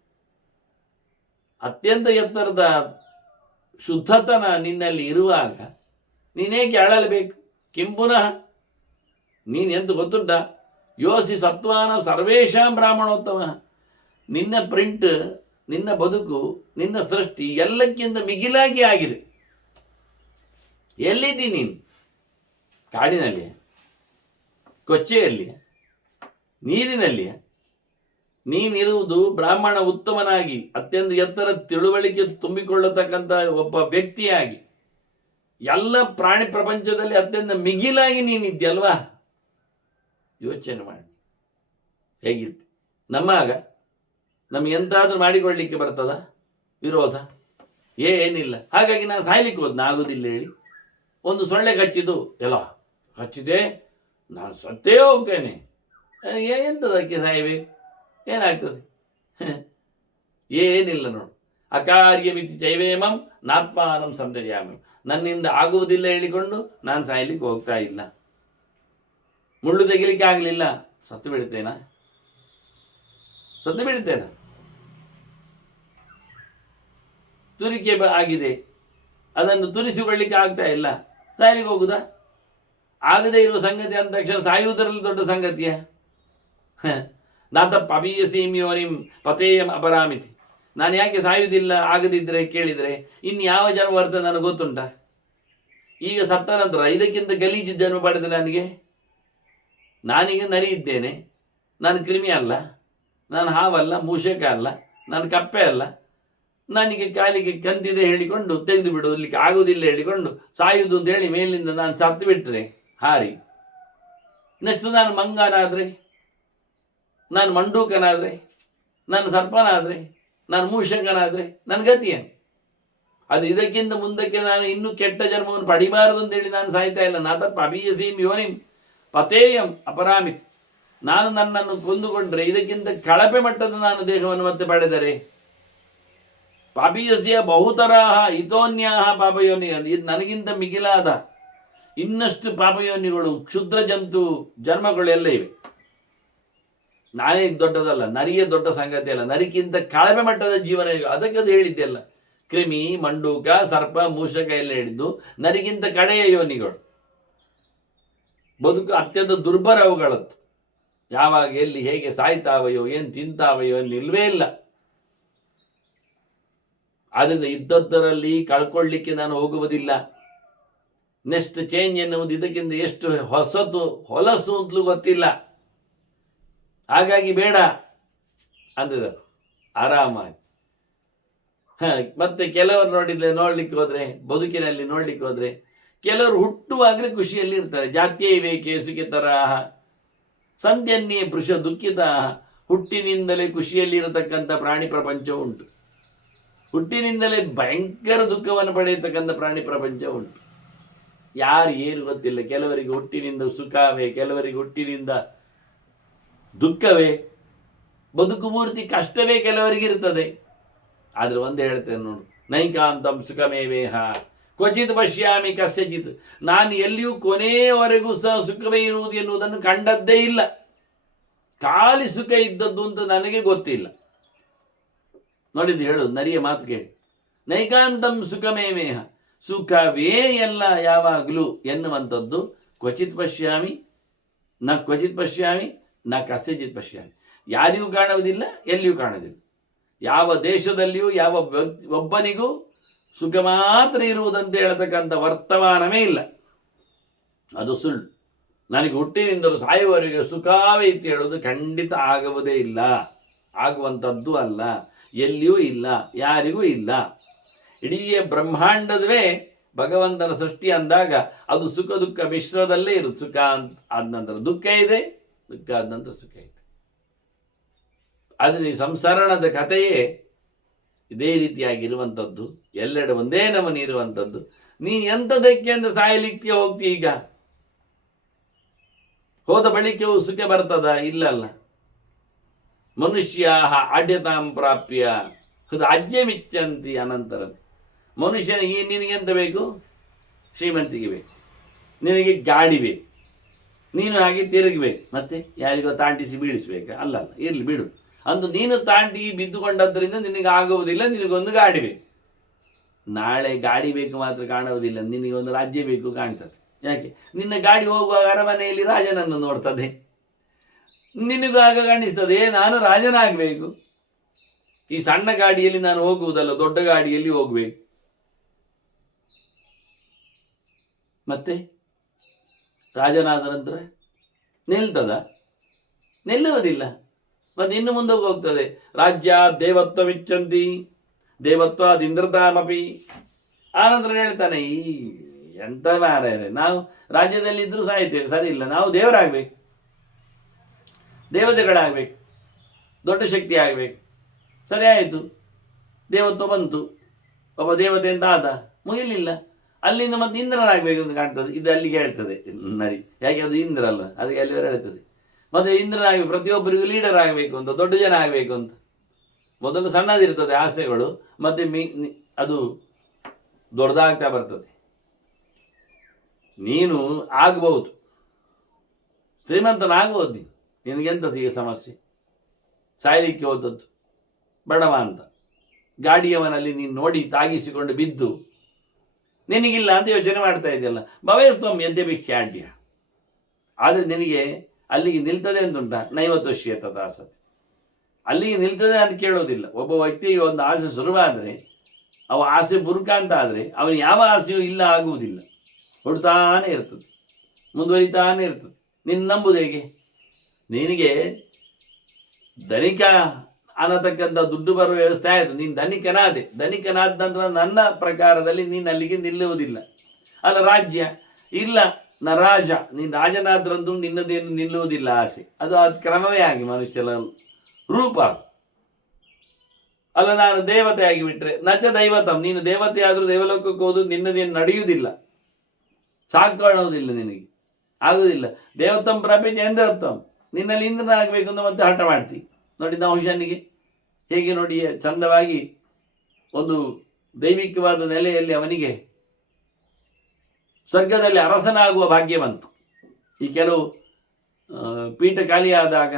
ಅತ್ಯಂತ ಎತ್ತರದ ಶುದ್ಧತನ ನಿನ್ನಲ್ಲಿ ಇರುವಾಗ ನೀನೇಕೆ ಅಳಲಬೇಕು? ಕಿಂಪುನಃ ನೀನೆಂತ ಗೊತ್ತುಂಟ? ಯೋಸಿ ಸತ್ವಾನ ಸರ್ವೇಶಾಂ ಬ್ರಾಹ್ಮಣೋತ್ತಮ. ನಿನ್ನ ಪ್ರಿಂಟ್, ನಿನ್ನ ಬದುಕು, ನಿನ್ನ ಸೃಷ್ಟಿ ಎಲ್ಲಕ್ಕಿಂತ ಮಿಗಿಲಾಗಿ ಆಗಿದೆ. ಎಲ್ಲಿದ್ದಿ ನೀನು? ಕಾಡಿನಲ್ಲಿ, ಕೊಚ್ಚೆಯಲ್ಲಿ, ನೀರಿನಲ್ಲಿ? ನೀನಿರುವುದು ಬ್ರಾಹ್ಮಣ ಉತ್ತಮನಾಗಿ, ಅತ್ಯಂತ ಎತ್ತರ ತಿಳುವಳಿಕೆ ತುಂಬಿಕೊಳ್ಳತಕ್ಕಂಥ ಒಬ್ಬ ವ್ಯಕ್ತಿಯಾಗಿ, ಎಲ್ಲ ಪ್ರಾಣಿ ಪ್ರಪಂಚದಲ್ಲಿ ಅತ್ಯಂತ ಮಿಗಿಲಾಗಿ ನೀನಿದ್ಯಲ್ವಾ? ಯೋಚನೆ ಮಾಡಿ ಹೇಗಿತ್ತು. ನಮ್ಮಾಗ ನಮಗೆಂತಾದ್ರೂ ಮಾಡಿಕೊಳ್ಳಲಿಕ್ಕೆ ಬರ್ತದ? ವಿರೋಧ ಏನಿಲ್ಲ. ಹಾಗಾಗಿ ನಾನು ಸಾಯ್ಲಿಕ್ಕೆ ಹೋದ್ನ ಆಗುದಿಲ್ಲ ಹೇಳಿ. ಒಂದು ಸೊಳ್ಳೆ ಕಚ್ಚಿದ್ದು, ಎಲ್ಲ ಕಚ್ಚಿದೆ, ನಾನು ಸತ್ತೇ ಹೋಗ್ತೇನೆ. ಎಂಥದಕ್ಕೆ ಸಾಯಬೇಕು? ಏನಾಗ್ತದೆ? ಏನಿಲ್ಲ ನೋಡು. ಅಕಾರ್ಯ ಮಿತಿ ಚೈವೇಮಂ ನಾತ್ಮಾನಂ ಸಂತಜಾಮಿ. ನನ್ನಿಂದ ಆಗುವುದಿಲ್ಲ ಹೇಳಿಕೊಂಡು ನಾನು ಸಾಯ್ಲಿಕ್ಕೆ ಹೋಗ್ತಾ ಇಲ್ಲ. ಮುಳ್ಳು ತೆಗಿಲಿಕ್ಕೆ ಆಗಲಿಲ್ಲ, ಸತ್ತು ಬಿಡ್ತೇನಾ? ಸತ್ತು ಬಿಡ್ತೇನ? ತುರಿಕೆ ಆಗಿದೆ, ಅದನ್ನು ತುರಿಸಿಕೊಳ್ಳಿಕ್ಕೆ ಆಗ್ತಾ ಇಲ್ಲ, ಸಾಯ್ಲಿಕ್ಕೆ ಹೋಗುದಾ? ಆಗದೇ ಇರುವ ಸಂಗತಿ ಅಂದ ತಕ್ಷಣ ಸಾಯುವುದರಲ್ಲಿ ದೊಡ್ಡ ಸಂಗತಿಯ? ನಾತ ಪಪೀಯಸೀಂ ಯೋನಿಂ ಪತೇಯಂ ಅಪರಾಮಿತಿ. ನಾನು ಯಾಕೆ ಸಾಯುವುದಿಲ್ಲ ಆಗದಿದ್ದರೆ ಕೇಳಿದರೆ ಇನ್ನು ಯಾವ ಜನ್ಮ ಬರ್ತದೆ ನನಗೆ ಗೊತ್ತುಂಟ? ಈಗ ಸತ್ತ ನಂತರ ಇದಕ್ಕಿಂತ ಗಲೀಜು ಜನ್ಮ ಪಡೆದ ನನಗೆ? ನಾನೀಗ ನರಿ ಇದ್ದೇನೆ, ನಾನು ಕ್ರಿಮಿ ಅಲ್ಲ, ನಾನು ಹಾವಲ್ಲ, ಮೂಷಕ ಅಲ್ಲ, ನಾನು ಕಪ್ಪೆ ಅಲ್ಲ. ನನಗೆ ಕಾಲಿಗೆ ಕಂತಿದೆ ಹೇಳಿಕೊಂಡು ತೆಗೆದು ಬಿಡುವುದಕ್ಕೆ ಆಗುವುದಿಲ್ಲ ಹೇಳಿಕೊಂಡು ಸಾಯುವುದು ಅಂತ ಹೇಳಿ ಮೇಲಿಂದ ನಾನು ಸತ್ತು ಬಿಟ್ಟರೆ ಹಾರಿ, ನೆಕ್ಸ್ಟ್ ನಾನು ಮಂಗನಾದರೆ, ನಾನು ಮಂಡೂಕನಾದರೆ, ನಾನು ಸರ್ಪನಾದರೆ, ನಾನು ಮೂಷಕನಾದರೆ ನನ್ನ ಗತಿಯೇನು? ಅದು ಇದಕ್ಕಿಂತ ಮುಂದಕ್ಕೆ ನಾನು ಇನ್ನೂ ಕೆಟ್ಟ ಜನ್ಮವನ್ನು ಪಡಿಬಾರದು ಅಂತೇಳಿ ನಾನು ಸಾಯ್ತಾ ಇಲ್ಲ. ನಾತ ಅಭಿಯಸೀಂ ಯೋನಿಂ ಪತೇಯಂ ಅಪರಾಮಿತಿ. ನಾನು ನನ್ನನ್ನು ಕೊಂದುಕೊಂಡ್ರೆ ಇದಕ್ಕಿಂತ ಕಳಪೆ ಮಟ್ಟದ ನಾನು ದೇಹವನ್ನು ಮತ್ತೆ ಪಡೆದರೆ, ಪಾಪಿಯಸ್ಯ ಬಹುತರಾಹ ಹಿತೋನ್ಯಾಹ ಪಾಪಯೋನಿ, ನನಗಿಂತ ಮಿಗಿಲಾದ ಇನ್ನಷ್ಟು ಪಾಪಯೋನಿಗಳು, ಕ್ಷುದ್ರ ಜಂತು ಜನ್ಮಗಳು ಎಲ್ಲ ಇವೆ. ನಾನೇ ದೊಡ್ಡದಲ್ಲ, ನರಿಯೇ ದೊಡ್ಡ ಸಂಗತಿ ಅಲ್ಲ, ನರಿಗಿಂತ ಕಳಪೆ ಮಟ್ಟದ ಜೀವನ. ಅದಕ್ಕೆ ಅದು ಹೇಳಿದ್ದೆಲ್ಲ, ಕ್ರಿಮಿ, ಮಂಡೂಕ, ಸರ್ಪ, ಮೂಷಕ ಎಲ್ಲ ಹೇಳಿದ್ದು ನರಿಗಿಂತ ಕಡೆಯ ಯೋನಿಗಳು. ಬದುಕು ಅತ್ಯಂತ ದುರ್ಬರವುಗಳದ್ದು. ಯಾವಾಗ ಎಲ್ಲಿ ಹೇಗೆ ಸಾಯ್ತಾವೆಯೋ, ಏನು ತಿಂತಾವೆಯೋ ನಿಲ್ವೇ ಇಲ್ಲ. ಆದ್ದರಿಂದ ಇದ್ದದ್ದರಲ್ಲಿ ಕಳ್ಕೊಳ್ಳಿಕ್ಕೆ ನಾನು ಹೋಗುವುದಿಲ್ಲ. ನೆಕ್ಸ್ಟ್ ಚೇಂಜ್ ಎನ್ನುವುದು ಇದಕ್ಕಿಂತ ಎಷ್ಟು ಹೊಲಸು ಅಂತಲೂ ಗೊತ್ತಿಲ್ಲ. ಹಾಗಾಗಿ ಬೇಡ ಅಂದಿದ್ದಾರೆ ಆರಾಮಾಗಿ. ಮತ್ತೆ ಕೆಲವರು ನೋಡ್ಲಿಕ್ಕೆ ಹೋದ್ರೆ, ಬದುಕಿನಲ್ಲಿ ನೋಡ್ಲಿಕ್ಕೆ ಹೋದ್ರೆ, ಕೆಲವರು ಹುಟ್ಟುವಾಗಲೇ ಖುಷಿಯಲ್ಲಿ ಇರ್ತಾರೆ. ಜಾತ್ಯೈವೇ ಕೇಸುಕೆ ತರಹ ಸಂಧ್ಯನ್ಯೇ ಪುರುಷ ದುಃಖಿತ. ಹುಟ್ಟಿನಿಂದಲೇ ಖುಷಿಯಲ್ಲಿ ಇರತಕ್ಕಂಥ ಪ್ರಾಣಿ ಪ್ರಪಂಚ ಉಂಟು, ಹುಟ್ಟಿನಿಂದಲೇ ಭಯಂಕರ ದುಃಖವನ್ನು ಪಡೆಯತಕ್ಕಂಥ ಪ್ರಾಣಿ ಪ್ರಪಂಚ ಉಂಟು. ಯಾರು ಏನು ಗೊತ್ತಿಲ್ಲ. ಕೆಲವರಿಗೆ ಹುಟ್ಟಿನಿಂದ ಸುಖವೇ, ಕೆಲವರಿಗೆ ಹುಟ್ಟಿನಿಂದ ದುಃಖವೇ, ಬದುಕು ಮೂರ್ತಿ ಕಷ್ಟವೇ ಕೆಲವರಿಗೆ ಇರ್ತದೆ. ಆದರೆ ಒಂದೇ ಹೇಳ್ತೇನೆ ನೋಡು, ನೈಕಾಂತಂ ಸುಖಮೇವೇಹ ಕ್ವಚಿತ್ ಪಶ್ಯಾಮಿ ಕಸ್ಯಚಿತ್. ನಾನು ಎಲ್ಲಿಯೂ ಕೊನೆಯವರೆಗೂ ಸಹ ಸುಖವೇ ಇರುವುದು ಎನ್ನುವುದನ್ನು ಕಂಡದ್ದೇ ಇಲ್ಲ. ಖಾಲಿ ಸುಖ ಇದ್ದದ್ದು ಅಂತ ನನಗೆ ಗೊತ್ತಿಲ್ಲ. ನೋಡಿದ್ದು ಹೇಳು, ನರಿಯ ಮಾತು ಕೇಳಿ. ನೈಕಾಂತಂ ಸುಖಮೇಮೇಹ, ಸುಖವೇ ಎಲ್ಲ ಯಾವಾಗಲೂ ಎನ್ನುವಂಥದ್ದು. ಕ್ವಚಿತ್ ಪಶ್ಯಾಮಿ ನ ಕಸ್ಯಚಿತ್ ಪಶ್ಯಾಮಿ. ಯಾರಿಗೂ ಕಾಣುವುದಿಲ್ಲ, ಎಲ್ಲಿಯೂ ಕಾಣುವುದಿಲ್ಲ. ಯಾವ ದೇಶದಲ್ಲಿಯೂ ಯಾವ ಒಬ್ಬನಿಗೂ ಸುಖ ಮಾತ್ರ ಇರುವುದಂತ ಹೇಳ್ತಕ್ಕಂಥ ವರ್ತಮಾನವೇ ಇಲ್ಲ. ಅದು ಸುಳ್ಳು. ನನಗೆ ಹುಟ್ಟಿನಿಂದಲೂ ಸಾಯುವವರೆಗೆ ಸುಖವೇ ಇತ್ತು ಹೇಳೋದು ಖಂಡಿತ ಆಗುವುದೇ ಇಲ್ಲ, ಆಗುವಂಥದ್ದು ಅಲ್ಲ, ಎಲ್ಲಿಯೂ ಇಲ್ಲ, ಯಾರಿಗೂ ಇಲ್ಲ. ಇಡೀ ಬ್ರಹ್ಮಾಂಡದವೇ ಭಗವಂತನ ಸೃಷ್ಟಿ ಅಂದಾಗ ಅದು ಸುಖ ದುಃಖ ಮಿಶ್ರದಲ್ಲೇ ಇರುತ್ತೆ. ಸುಖ ಆದ ನಂತರ ದುಃಖ ಇದೆ, ದುಃಖ ಆದ ನಂತರ ಸುಖ ಇದೆ. ಆದರೆ ಈ ಸಂಸರಣದ ಕಥೆಯೇ ಇದೇ ರೀತಿಯಾಗಿರುವಂಥದ್ದು, ಎಲ್ಲೆಡೆ ಒಂದೇ ನಮೂನೆ ಇರುವಂಥದ್ದು. ನೀನು ಎಂಥದಕ್ಕೆ ಅಂತ ಸಾಯಲಿಕ್ಕೆ ಹೋಗ್ತಿ? ಈಗ ಹೋದ ಬಳಿಕವೂ ಸುಖ ಬರ್ತದ? ಇಲ್ಲಲ್ಲ. ಮನುಷ್ಯ ಆಡ್ಯತಾಂ ಪ್ರಾಪ್ಯ ರಾಜ್ಯಮಿಚ್ಚಂತಿ ಅನಂತರ. ಮನುಷ್ಯನಿಗೆ ನಿನಗೆಂತ ಬೇಕು? ಶ್ರೀಮಂತಿಗೆ ಬೇಕು, ನಿನಗೆ ಗಾಡಿ ಬೇಕು, ನೀನು ಹಾಗೆ ತಿರುಗಬೇಕು, ಮತ್ತೆ ಯಾರಿಗೋ ತಾಂಟಿಸಿ ಬೀಳಿಸ್ಬೇಕಾ? ಅಲ್ಲಲ್ಲ, ಇರಲಿ ಬಿಡು. ಅಂದು ನೀನು ತಾಂಟಿ ಬಿದ್ದುಕೊಂಡದ್ದರಿಂದ ನಿನಗೆ ಆಗುವುದಿಲ್ಲ, ನಿನಗೊಂದು ಗಾಡಿ ಬೇಕು. ನಾಳೆ ಗಾಡಿ ಬೇಕು ಮಾತ್ರ ಕಾಣುವುದಿಲ್ಲ, ನಿನಗೆ ಒಂದು ರಾಜ್ಯ ಬೇಕು ಕಾಣ್ತದೆ. ಯಾಕೆ? ನಿನ್ನ ಗಾಡಿ ಹೋಗುವಾಗ ಅರಮನೆಯಲ್ಲಿ ರಾಜನನ್ನು ನೋಡ್ತದೆ, ನಿನಗೂ ಆಗ ಕಾಣಿಸ್ತದೆ ನಾನು ರಾಜನಾಗಬೇಕು. ಈ ಸಣ್ಣ ಗಾಡಿಯಲ್ಲಿ ನಾನು ಹೋಗುವುದಲ್ಲ, ದೊಡ್ಡ ಗಾಡಿಯಲ್ಲಿ ಹೋಗ್ಬೇಕು. ಮತ್ತೆ ರಾಜನಾದ ನಂತರ ನಿಲ್ತದ? ನಿಲ್ಲುವುದಿಲ್ಲ. ಮತ್ತೆ ಇನ್ನು ಮುಂದೆ ಹೋಗ್ತದೆ. ರಾಜ್ಯ ದೇವತ್ವವಿಚ್ಚಂತಿ ದೇವತ್ವಾದಿಂದ್ರತಾಮಪಿ. ಆನಂತರ ಹೇಳ್ತಾನೆ, ಈ ಎಂತ ಮಾರಾಯರೆ, ನಾವು ರಾಜ್ಯದಲ್ಲಿ ಇದ್ರೂ ಸಾಯ್ತೇವೆ, ಸರಿ ಇಲ್ಲ. ನಾವು ದೇವರಾಗಬೇಕು, ದೇವತೆಗಳಾಗಬೇಕು, ದೊಡ್ಡ ಶಕ್ತಿ ಆಗಬೇಕು. ಸರಿ ಆಯಿತು, ದೇವತ್ವ ಬಂತು, ಒಬ್ಬ ದೇವತೆ ಅಂತ ಆದ, ಮುಗಿಲಿಲ್ಲ. ಅಲ್ಲಿಂದ ಮತ್ತೆ ಇಂದ್ರನಾಗಬೇಕು ಅಂತ ಕಾಣ್ತದೆ. ಇದು ಅಲ್ಲಿಗೆ ಹೇಳ್ತದೆ ನರಿ. ಯಾಕೆ? ಅದು ಇಂದ್ರ ಅಲ್ಲ, ಅದಕ್ಕೆ ಅಲ್ಲಿ ಹೇಳ್ತದೆ. ಮತ್ತೆ ಇಂದ್ರನಾಗಬೇಕು, ಪ್ರತಿಯೊಬ್ಬರಿಗೂ ಲೀಡರ್ ಆಗಬೇಕು ಅಂತ, ದೊಡ್ಡ ಜನ ಆಗಬೇಕು ಅಂತ. ಮೊದಲು ಸಣ್ಣದಿರ್ತದೆ ಆಸೆಗಳು, ಮತ್ತೆ ಅದು ದೊಡ್ಡದಾಗ್ತಾ ಬರ್ತದೆ. ನೀನು ಆಗಬಹುದು, ಶ್ರೀಮಂತನಾಗಬಹುದು. ನಿನಗೆಂತ ಈಗ ಸಮಸ್ಯೆ? ಸಾಯಲಿಕ್ಕೆ ಹೋದದ್ದು ಬಡವ ಅಂತ ಗಾಡಿಯವನಲ್ಲಿ ನೀನು ನೋಡಿ ತಾಗಿಸಿಕೊಂಡು ಬಿದ್ದು ನಿನಗಿಲ್ಲ ಅಂತ ಯೋಚನೆ ಮಾಡ್ತಾ ಇದೆಯಲ್ಲ. ಭವೇತ್ವಂ ಯದ್ಯಭಿಖ್ಯಾಡ್ಯ. ಆದರೆ ನಿನಗೆ ಅಲ್ಲಿಗೆ ನಿಲ್ತದೆ ಅಂತುಂಟ? ನೈವತೋಷ್ಯ ತಥಾಸತಿ. ಅಲ್ಲಿಗೆ ನಿಲ್ತದೆ ಅಂತ ಕೇಳೋದಿಲ್ಲ. ಒಬ್ಬ ವ್ಯಕ್ತಿಗೆ ಒಂದು ಆಸೆ ಶುರುವಾದರೆ, ಅವ ಆಸೆ ಬುರುಕ ಅಂತ ಆದರೆ ಅವನು ಯಾವ ಆಸೆಯೂ ಇಲ್ಲ ಆಗುವುದಿಲ್ಲ, ಹುಡ್ತಾನೇ ಇರ್ತದೆ, ಮುಂದುವರಿತಾನೇ ಇರ್ತದೆ. ನಿನ್ನ ನಂಬುದು ಹೇಗೆ? ನಿನಗೆ ಧನಿಕ ಅನ್ನತಕ್ಕಂಥ ದುಡ್ಡು ಬರುವ ವ್ಯವಸ್ಥೆ ಆಯಿತು, ನೀನು ಧನಿಕನಾದೆ. ಧನಿಕನಾದ ನಂತರ ನನ್ನ ಪ್ರಕಾರದಲ್ಲಿ ನೀನು ಅಲ್ಲಿಗೆ ನಿಲ್ಲುವುದಿಲ್ಲ. ಅಲ್ಲ, ರಾಜ್ಯ ಇಲ್ಲ, ನ ರಾಜ, ನೀನು ರಾಜನಾದ್ರಂತೂ ನಿನ್ನದೇನು ನಿಲ್ಲುವುದಿಲ್ಲ ಆಸೆ. ಅದು ಕ್ರಮವೇ ಆಗಿ ಮನುಷ್ಯನ ರೂಪ. ಅಲ್ಲ, ನಾನು ದೇವತೆ ಆಗಿಬಿಟ್ರೆ ನಚ ದೈವತಂ, ನೀನು ದೇವತೆ ಆದರೂ ದೇವಲೋಕಕ್ಕೆ ಹೋದು ನಿನ್ನದೇನು ನಡೆಯುವುದಿಲ್ಲ, ಸಾಕು ಕಾಣುವುದಿಲ್ಲ, ನಿನಗೆ ಆಗುವುದಿಲ್ಲ. ದೇವತಂ ಪ್ರಪಂಚ ಎಂದರ್ಥಂ, ನಿನ್ನಲ್ಲಿ ಇಂದ್ರನ ಆಗಬೇಕು ಅಂತ ಮತ್ತೆ ಹಠ ಮಾಡ್ತಿ. ನೋಡಿ ನಹುಷನಿಗೆ ಹೇಗೆ ನೋಡಿ ಚಂದವಾಗಿ ಒಂದು ದೈವಿಕವಾದ ನೆಲೆಯಲ್ಲಿ ಅವನಿಗೆ ಸ್ವರ್ಗದಲ್ಲಿ ಅರಸನಾಗುವ ಭಾಗ್ಯ ಬಂತು. ಈ ಕೆಲವು ಪೀಠ ಖಾಲಿಯಾದಾಗ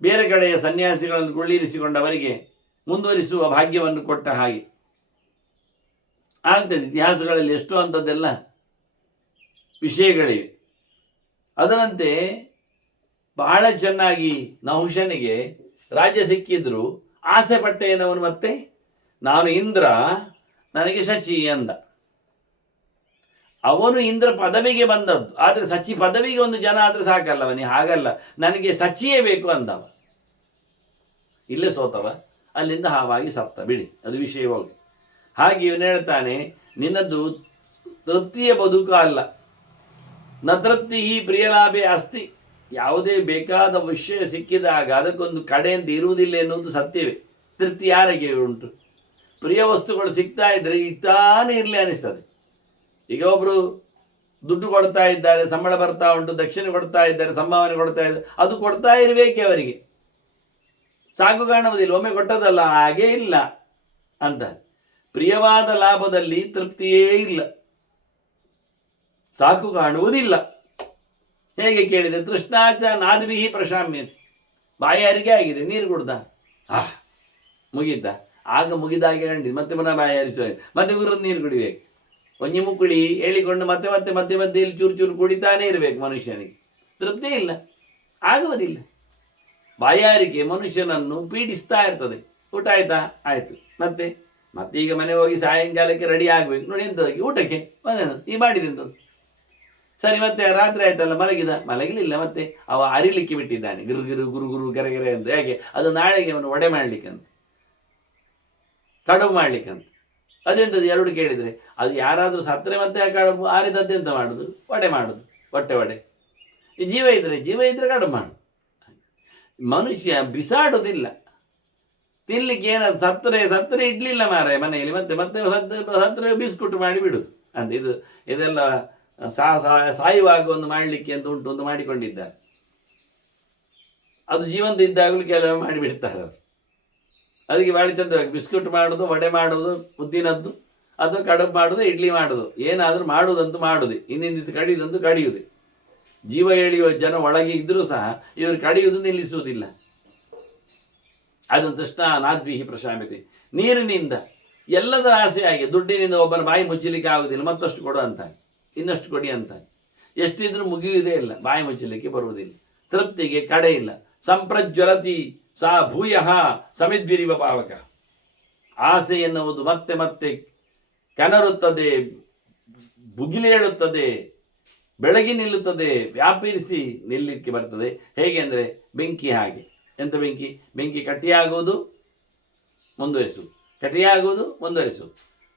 ಬೇರೆ ಕಡೆಯ ಸನ್ಯಾಸಿಗಳನ್ನು ಕೊಳ್ಳಿರಿಸಿಕೊಂಡವರಿಗೆ ಮುಂದುವರಿಸುವ ಭಾಗ್ಯವನ್ನು ಕೊಟ್ಟ ಹಾಗೆ ಆಗ್ತದೆ. ಇತಿಹಾಸಗಳಲ್ಲಿ ಎಷ್ಟೋ ಅಂಥದ್ದೆಲ್ಲ ವಿಷಯಗಳಿವೆ. ಅದರಂತೆ ಬಹಳ ಚೆನ್ನಾಗಿ ನಹುಷನಿಗೆ ರಾಜ್ಯ ಸಿಕ್ಕಿದ್ರು ಆಸೆ ಪಟ್ಟ ಏನವನು ಮತ್ತೆ, ನಾನು ಇಂದ್ರ, ನನಗೆ ಶಚಿ ಅಂದ. ಅವನು ಇಂದ್ರ ಪದವಿಗೆ ಬಂದದ್ದು, ಆದರೆ ಸಚಿ ಪದವಿಗೆ ಒಂದು ಜನ ಆದರೆ ಸಾಕಲ್ಲ ಅವನಿಗೆ. ಹಾಗಲ್ಲ, ನನಗೆ ಸಚಿಯೇ ಬೇಕು ಅಂದವ. ಇಲ್ಲೇ ಸೋತವ, ಅಲ್ಲಿಂದ ಹಾವಾಗಿ ಸತ್ತ. ಬಿಡಿ, ಅದು ವಿಷಯ ಹೋಗಿ. ಹಾಗೆ ಇವನು ಹೇಳ್ತಾನೆ, ನಿನ್ನದು ತೃಪ್ತಿಯ ಬದುಕು ಅಲ್ಲ. ನ ತೃಪ್ತಿ ಈ ಪ್ರಿಯಲಾಭೆ ಅಸ್ತಿ. ಯಾವುದೇ ಬೇಕಾದ ವಿಷಯ ಸಿಕ್ಕಿದಾಗ ಅದಕ್ಕೊಂದು ಕಡೆ ಅಂತ ಇರುವುದಿಲ್ಲ ಎನ್ನುವುದು ಸತ್ಯವೇ. ತೃಪ್ತಿ ಯಾರಿಗೆ ಉಂಟು? ಪ್ರಿಯ ವಸ್ತುಗಳು ಸಿಗ್ತಾ ಇದ್ರೆ ಇತ್ತಾನೇ ಇರಲಿ ಅನಿಸ್ತದೆ. ಈಗ ಒಬ್ಬರು ದುಡ್ಡು ಕೊಡ್ತಾ ಇದ್ದಾರೆ, ಸಂಬಳ ಬರ್ತಾ ಉಂಟು, ದಕ್ಷಿಣೆ ಕೊಡ್ತಾ ಇದ್ದಾರೆ, ಸಂಭಾವನೆ ಕೊಡ್ತಾ ಇದ್ದಾರೆ, ಅದು ಕೊಡ್ತಾ ಇರಬೇಕೆ ಅವರಿಗೆ, ಸಾಕು ಕಾಣುವುದಿಲ್ಲ. ಒಮ್ಮೆ ಕೊಟ್ಟದಲ್ಲ, ಹಾಗೇ ಇಲ್ಲ ಅಂತ. ಪ್ರಿಯವಾದ ಲಾಭದಲ್ಲಿ ತೃಪ್ತಿಯೇ ಇಲ್ಲ, ಸಾಕು ಕಾಣುವುದಿಲ್ಲ. ಹೇಗೆ ಕೇಳಿದೆ? ತೃಷ್ಣಾಚ ನಾದ್ವಿಹಿ ಪ್ರಶಾಮ್ಯತೆ. ಬಾಯಾರಿಕೆ ಆಗಿದೆ, ನೀರು ಕುಡ್ದ, ಮುಗಿದ್ದ, ಆಗ ಮುಗಿದಾಗೆ ಕಂಡಿದ್ದು ಮತ್ತೆ ಪುನಃ ಬಾಯಾರಿಕೆ, ಮತ್ತೆ ಊರದ್ದು ನೀರು ಕುಡಿಬೇಕು. ಒಂಜಿ ಮುಕ್ಕುಳಿ ಹೇಳಿಕೊಂಡು ಮತ್ತೆ ಮತ್ತೆ ಮಧ್ಯೆ ಮಧ್ಯೆಯಲ್ಲಿ ಚೂರು ಚೂರು ಕುಡಿತಾನೇ ಇರಬೇಕು. ಮನುಷ್ಯನಿಗೆ ತೃಪ್ತಿ ಇಲ್ಲ, ಆಗುವುದಿಲ್ಲ. ಬಾಯಾರಿಕೆ ಮನುಷ್ಯನನ್ನು ಪೀಡಿಸ್ತಾ ಇರ್ತದೆ. ಊಟ ಆಯ್ತಾ? ಆಯಿತು. ಮತ್ತೆ ಈಗ ಮನೆ ಹೋಗಿ ಸಾಯಂಕಾಲಕ್ಕೆ ರೆಡಿ ಆಗಬೇಕು. ನೋಡಿ ಎಂಥದಕ್ಕೆ? ಊಟಕ್ಕೆ ಈ ಮಾಡಿದಂಥದ್ದು. ಸರಿ, ಮತ್ತೆ ರಾತ್ರಿ ಆಯ್ತಲ್ಲ, ಮಲಗಲಿಲ್ಲ. ಮತ್ತೆ ಅವ ಅರಿಲಿಕ್ಕೆ ಬಿಟ್ಟಿದ್ದಾನೆ, ಗಿರು ಗುರು ಗರೆಗೆರೆ ಅಂತ. ಹೇಗೆ? ಅದು ನಾಳೆಗೆ ಅವನು ಒಡೆ ಮಾಡ್ಲಿಕ್ಕಂತ, ಕಡುಬು ಮಾಡ್ಲಿಕ್ಕಂತ. ಅದೆಂಥದ್ದು? ಎರಡು ಕೇಳಿದರೆ ಅದು ಯಾರಾದರೂ ಸತ್ತರೆ ಮತ್ತೆ ಆ ಕಡುಬು ಆರಿದದ್ದು ಎಂತ ಮಾಡೋದು? ಒಡೆ ಮಾಡೋದು, ಹೊಟ್ಟೆ. ಜೀವ ಇದ್ರೆ ಕಡುಬು ಮಾಡು. ಮನುಷ್ಯ ಬಿಸಾಡೋದಿಲ್ಲ. ತಿನ್ಲಿಕ್ಕೆ ಏನಾದ್ರು ಸತ್ತರೆ ಇಡ್ಲಿಲ್ಲ ಮಾರಾಯ ಮನೆಯಲ್ಲಿ, ಮತ್ತೆ ಸತ್ತರೆ ಬಿಸ್ಕುಟ್ ಮಾಡಿ ಬಿಡುದು ಅಂತ. ಇದೆಲ್ಲ ಸಾಯುವಾಗ ಒಂದು ಮಾಡಲಿಕ್ಕೆ ಅಂತ ಉಂಟು, ಒಂದು ಮಾಡಿಕೊಂಡಿದ್ದಾರೆ. ಅದು ಜೀವಂತ ಇದ್ದಾಗಲೂ ಕೆಲವು ಮಾಡಿಬಿಡ್ತಾರೆ ಅವರು. ಅದಕ್ಕೆ ಭಾಳ ಚಂದವಾಗಿ ಬಿಸ್ಕಿಟ್ ಮಾಡೋದು, ವಡೆ ಮಾಡೋದು, ಉದ್ದಿನದ್ದು, ಅಥವಾ ಕಡುಬು ಮಾಡೋದು, ಇಡ್ಲಿ ಮಾಡೋದು, ಏನಾದರೂ ಮಾಡುವುದಂತೂ ಮಾಡುವುದೇ, ಹಿಂದಿನ ದಿವಸ ಕಡಿಯುವುದಂತೂ ಕಡಿಯುವುದೇ. ಜೀವ ಎಳೆಯುವ ಜನ ಒಳಗೆ ಇದ್ದರೂ ಸಹ ಇವರು ಕಡಿಯುವುದು ನಿಲ್ಲಿಸುವುದಿಲ್ಲ. ಅದನ್ನು ತಕ್ಷಣ ನಾದ್ವಿಹಿ ಪ್ರಶಾಮ್ಯತೆ. ನೀರಿನಿಂದ ಎಲ್ಲದ ಆಸೆಯಾಗಿ, ದುಡ್ಡಿನಿಂದ ಒಬ್ಬನ ಬಾಯಿ ಮುಚ್ಚಲಿಕ್ಕೆ ಆಗುವುದಿಲ್ಲ, ಮತ್ತಷ್ಟು ಕೊಡು ಅಂತಾನೆ, ಇನ್ನಷ್ಟು ಕೊಡಿ ಅಂತಾನೆ. ಎಷ್ಟಿದ್ರೂ ಮುಗಿಯುವುದೇ ಇಲ್ಲ, ಬಾಯಿ ಮುಚ್ಚಲಿಕ್ಕೆ ಬರುವುದಿಲ್ಲ, ತೃಪ್ತಿಗೆ ಕಡೆ ಇಲ್ಲ. ಸಂಪ್ರಜ್ವಲತಿ ಸಾ ಭೂಯ ಸಮಿದ್ವಿರಿವ ಪಾವಕ. ಆಸೆ ಎನ್ನುವುದು ಮತ್ತೆ ಮತ್ತೆ ಕನರುತ್ತದೆ, ಬುಗಿಲೇಳುತ್ತದೆ, ಬೆಳಗಿ ನಿಲ್ಲುತ್ತದೆ, ವ್ಯಾಪಿಸಿ ನಿಲ್ಲಕ್ಕೆ ಬರ್ತದೆ. ಹೇಗೆ ಅಂದರೆ ಬೆಂಕಿ ಹಾಗೆ. ಎಂಥ ಬೆಂಕಿ? ಬೆಂಕಿ ಕಟ್ಟಿಯಾಗುವುದು, ಮುಂದುವರಿಸು, ಕಟ್ಟಿಯಾಗುವುದು, ಮುಂದುವರಿಸು.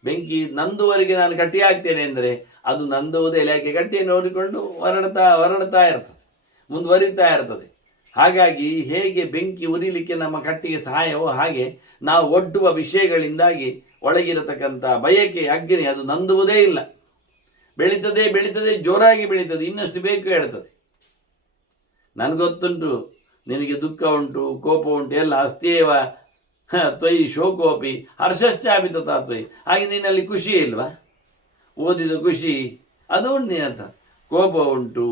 ಬೆಂಕಿ ನಂದುವರೆಗೆ ನಾನು ಕಟ್ಟಿಯಾಗ್ತೇನೆ ಅಂದರೆ ಅದು ನಂದುವುದೇ ಇಲಾಖೆ ಕಟ್ಟಿಯನ್ನು ನೋಡಿಕೊಂಡು ಹೊರಡ್ತಾ ಇರ್ತದೆ, ಮುಂದುವರಿತಾ ಇರ್ತದೆ. ಹಾಗಾಗಿ ಹೇಗೆ ಬೆಂಕಿ ಉರಿಲಿಕ್ಕೆ ನಮ್ಮ ಕಟ್ಟಿಗೆ ಸಹಾಯವೋ ಹಾಗೆ ನಾವು ಒಡ್ಡುವ ವಿಷಯಗಳಿಂದಾಗಿ ಒಳಗಿರತಕ್ಕಂಥ ಬಯಕೆ ಅಗ್ನಿ ಅದು ನಂದುವುದೇ ಇಲ್ಲ. ಬೆಳೀತದೆ ಬೆಳೀತದೆ, ಜೋರಾಗಿ ಬೆಳೀತದೆ, ಇನ್ನಷ್ಟು ಬೇಕು ಹೇಳ್ತದೆ. ನನಗೊತ್ತುಂಟು ನಿನಗೆ ದುಃಖ ಉಂಟು, ಕೋಪ ಉಂಟು, ಎಲ್ಲ ಅಸ್ತೇವ ತ್ವಯಿ ಶೋಕೋಪಿ ಹರ್ಷಶ್ಚಾಪಿ ತಥಾ ತ್ವಯಿ. ಹಾಗೆ ನಿನ್ನಲ್ಲಿ ಖುಷಿ ಇಲ್ವಾ? ಓದಿದ ಖುಷಿ ಅದು ಉಂಟು ನಿನ್ನ ಹತ್ರ. ಕೋಪ ಉಂಟು,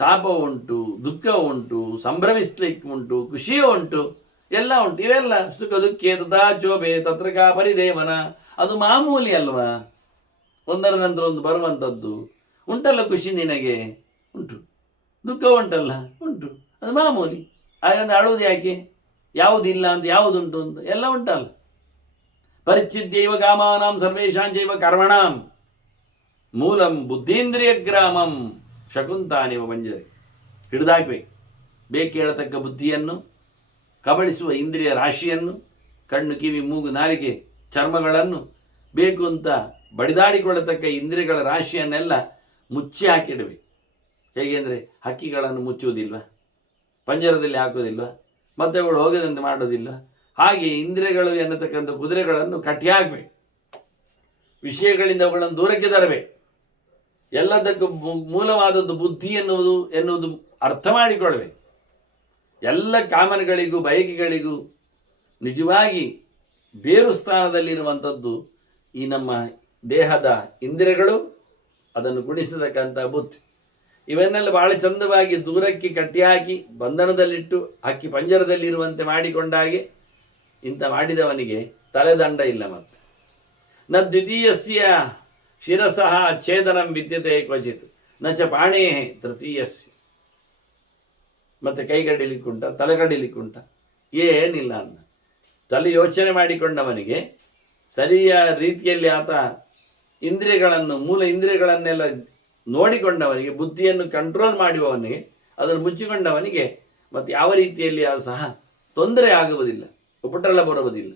ತಾಪ ಉಂಟು, ದುಃಖ ಉಂಟು, ಸಂಭ್ರಮಿಸ್ಲಿಕ್ಕೆ ಉಂಟು, ಖುಷಿಯೂ ಉಂಟು, ಎಲ್ಲ ಉಂಟು. ಇವೆಲ್ಲ ಸುಖ ದುಃಖೇ ತಥಾ ಚೋಭೆ ತತ್ರಕಾ ಪರಿದೇವನ. ಅದು ಮಾಮೂಲಿ ಅಲ್ವಾ? ಒಂದರ ನಂತರ ಒಂದು ಬರುವಂಥದ್ದು ಉಂಟಲ್ಲ. ಖುಷಿ ನಿನಗೆ ಉಂಟು, ದುಃಖ ಉಂಟಲ್ಲ, ಉಂಟು, ಅದು ಮಾಮೂಲಿ. ಹಾಗಂದ್ರೆ ಅಳುವುದು ಯಾಕೆ? ಯಾವುದಿಲ್ಲ ಅಂತ, ಯಾವುದುಂಟು ಅಂತ, ಎಲ್ಲ ಉಂಟಲ್ಲ. ಪರಿಚ್ಛಿದ್ಯೈವ ಕಾಮಾನಾಂ ಸರ್ವೇಷಾಂಚೈವ ಕರ್ಮಣಾಂ ಮೂಲಂ ಬುದ್ಧೀಂದ್ರಿಯ ಗ್ರಾಮಂ ಶಕುಂತಾನಿವ ಮಂಜರಿ. ಹಿಡಿದಾಕ್ಬೇಕು ಬೇಕು ಹೇಳತಕ್ಕ ಬುದ್ಧಿಯನ್ನು, ಕಬಳಿಸುವ ಇಂದ್ರಿಯ ರಾಶಿಯನ್ನು, ಕಣ್ಣು, ಕಿವಿ, ಮೂಗು, ನಾಲಿಗೆ, ಚರ್ಮಗಳನ್ನು, ಬೇಕು ಅಂತ ಬಡಿದಾಡಿಕೊಳ್ಳತಕ್ಕ ಇಂದ್ರಿಯಗಳ ರಾಶಿಯನ್ನೆಲ್ಲ ಮುಚ್ಚಿ ಹಾಕಿಡಬೇಕು. ಹೇಗೆ ಅಂದರೆ ಹಕ್ಕಿಗಳನ್ನು ಮುಚ್ಚುವುದಿಲ್ವ, ಪಂಜರದಲ್ಲಿ ಹಾಕೋದಿಲ್ವ, ಮತ್ತೆ ಅವುಗಳು ಹೋಗದಂತೆ ಮಾಡೋದಿಲ್ಲ. ಹಾಗೆ ಇಂದ್ರಿಯಗಳು ಎನ್ನತಕ್ಕಂಥ ಕುದುರೆಗಳನ್ನು ಕಟ್ಟಿ ಹಾಕಬೇಕು. ವಿಷಯಗಳಿಂದ ಅವುಗಳನ್ನು ದೂರಕ್ಕೆ ತರಬೇಕು. ಎಲ್ಲದಕ್ಕೂ ಮೂಲವಾದದ್ದು ಬುದ್ಧಿ ಎನ್ನುವುದು ಅರ್ಥ ಮಾಡಿಕೊಳ್ಬೇಕು. ಎಲ್ಲ ಕಾಮನೆಗಳಿಗೂ ಬಯಕೆಗಳಿಗೂ ನಿಜವಾಗಿ ಬೇರು ಸ್ಥಾನದಲ್ಲಿರುವಂಥದ್ದು ಈ ನಮ್ಮ ದೇಹದ ಇಂದ್ರಿಯಗಳು, ಅದನ್ನು ಗುಣಿಸತಕ್ಕಂಥ ಬುದ್ಧಿ. ಇವನ್ನೆಲ್ಲ ಬಹಳ ಚಂದವಾಗಿ ದೂರಕ್ಕೆ ಕಟ್ಟಿಹಾಕಿ ಬಂಧನದಲ್ಲಿಟ್ಟು ಹಕ್ಕಿ ಪಂಜರದಲ್ಲಿರುವಂತೆ ಮಾಡಿಕೊಂಡಾಗೆ ಇಂಥ ಮಾಡಿದವನಿಗೆ ತಲೆದಂಡ ಇಲ್ಲ. ಮತ್ತು ನ ದ್ವಿತೀಯಸ್ಯ ಶಿರಸಃ ಛೇದನಂ ವಿದ್ಯತೆ ಕ್ವಚಿತ್ ನ ಚ ಪಾಣೇ ತೃತೀಯಸ್ಯ. ಮತ್ತು ಕೈ ಕಡಿಲಿಕ್ಕುಂಟ, ತಲೆ ಕಡಿಲಿಕ್ಕುಂಟ, ಏನಿಲ್ಲ ಅನ್ನ. ತಲೆ ಯೋಚನೆ ಮಾಡಿಕೊಂಡವನಿಗೆ ಸರಿಯ ರೀತಿಯಲ್ಲಿ ಆತ ಇಂದ್ರಿಯಗಳನ್ನು, ಮೂಲ ಇಂದ್ರಿಯಗಳನ್ನೆಲ್ಲ ನೋಡಿಕೊಂಡವನಿಗೆ, ಬುದ್ಧಿಯನ್ನು ಕಂಟ್ರೋಲ್ ಮಾಡುವವನಿಗೆ, ಅದನ್ನು ಮುಚ್ಚಿಕೊಂಡವನಿಗೆ ಮತ್ತು ಯಾವ ರೀತಿಯಲ್ಲಿ ಅದು ಸಹ ತೊಂದರೆ ಆಗುವುದಿಲ್ಲ, ಉಪಟಳ ಬರುವುದಿಲ್ಲ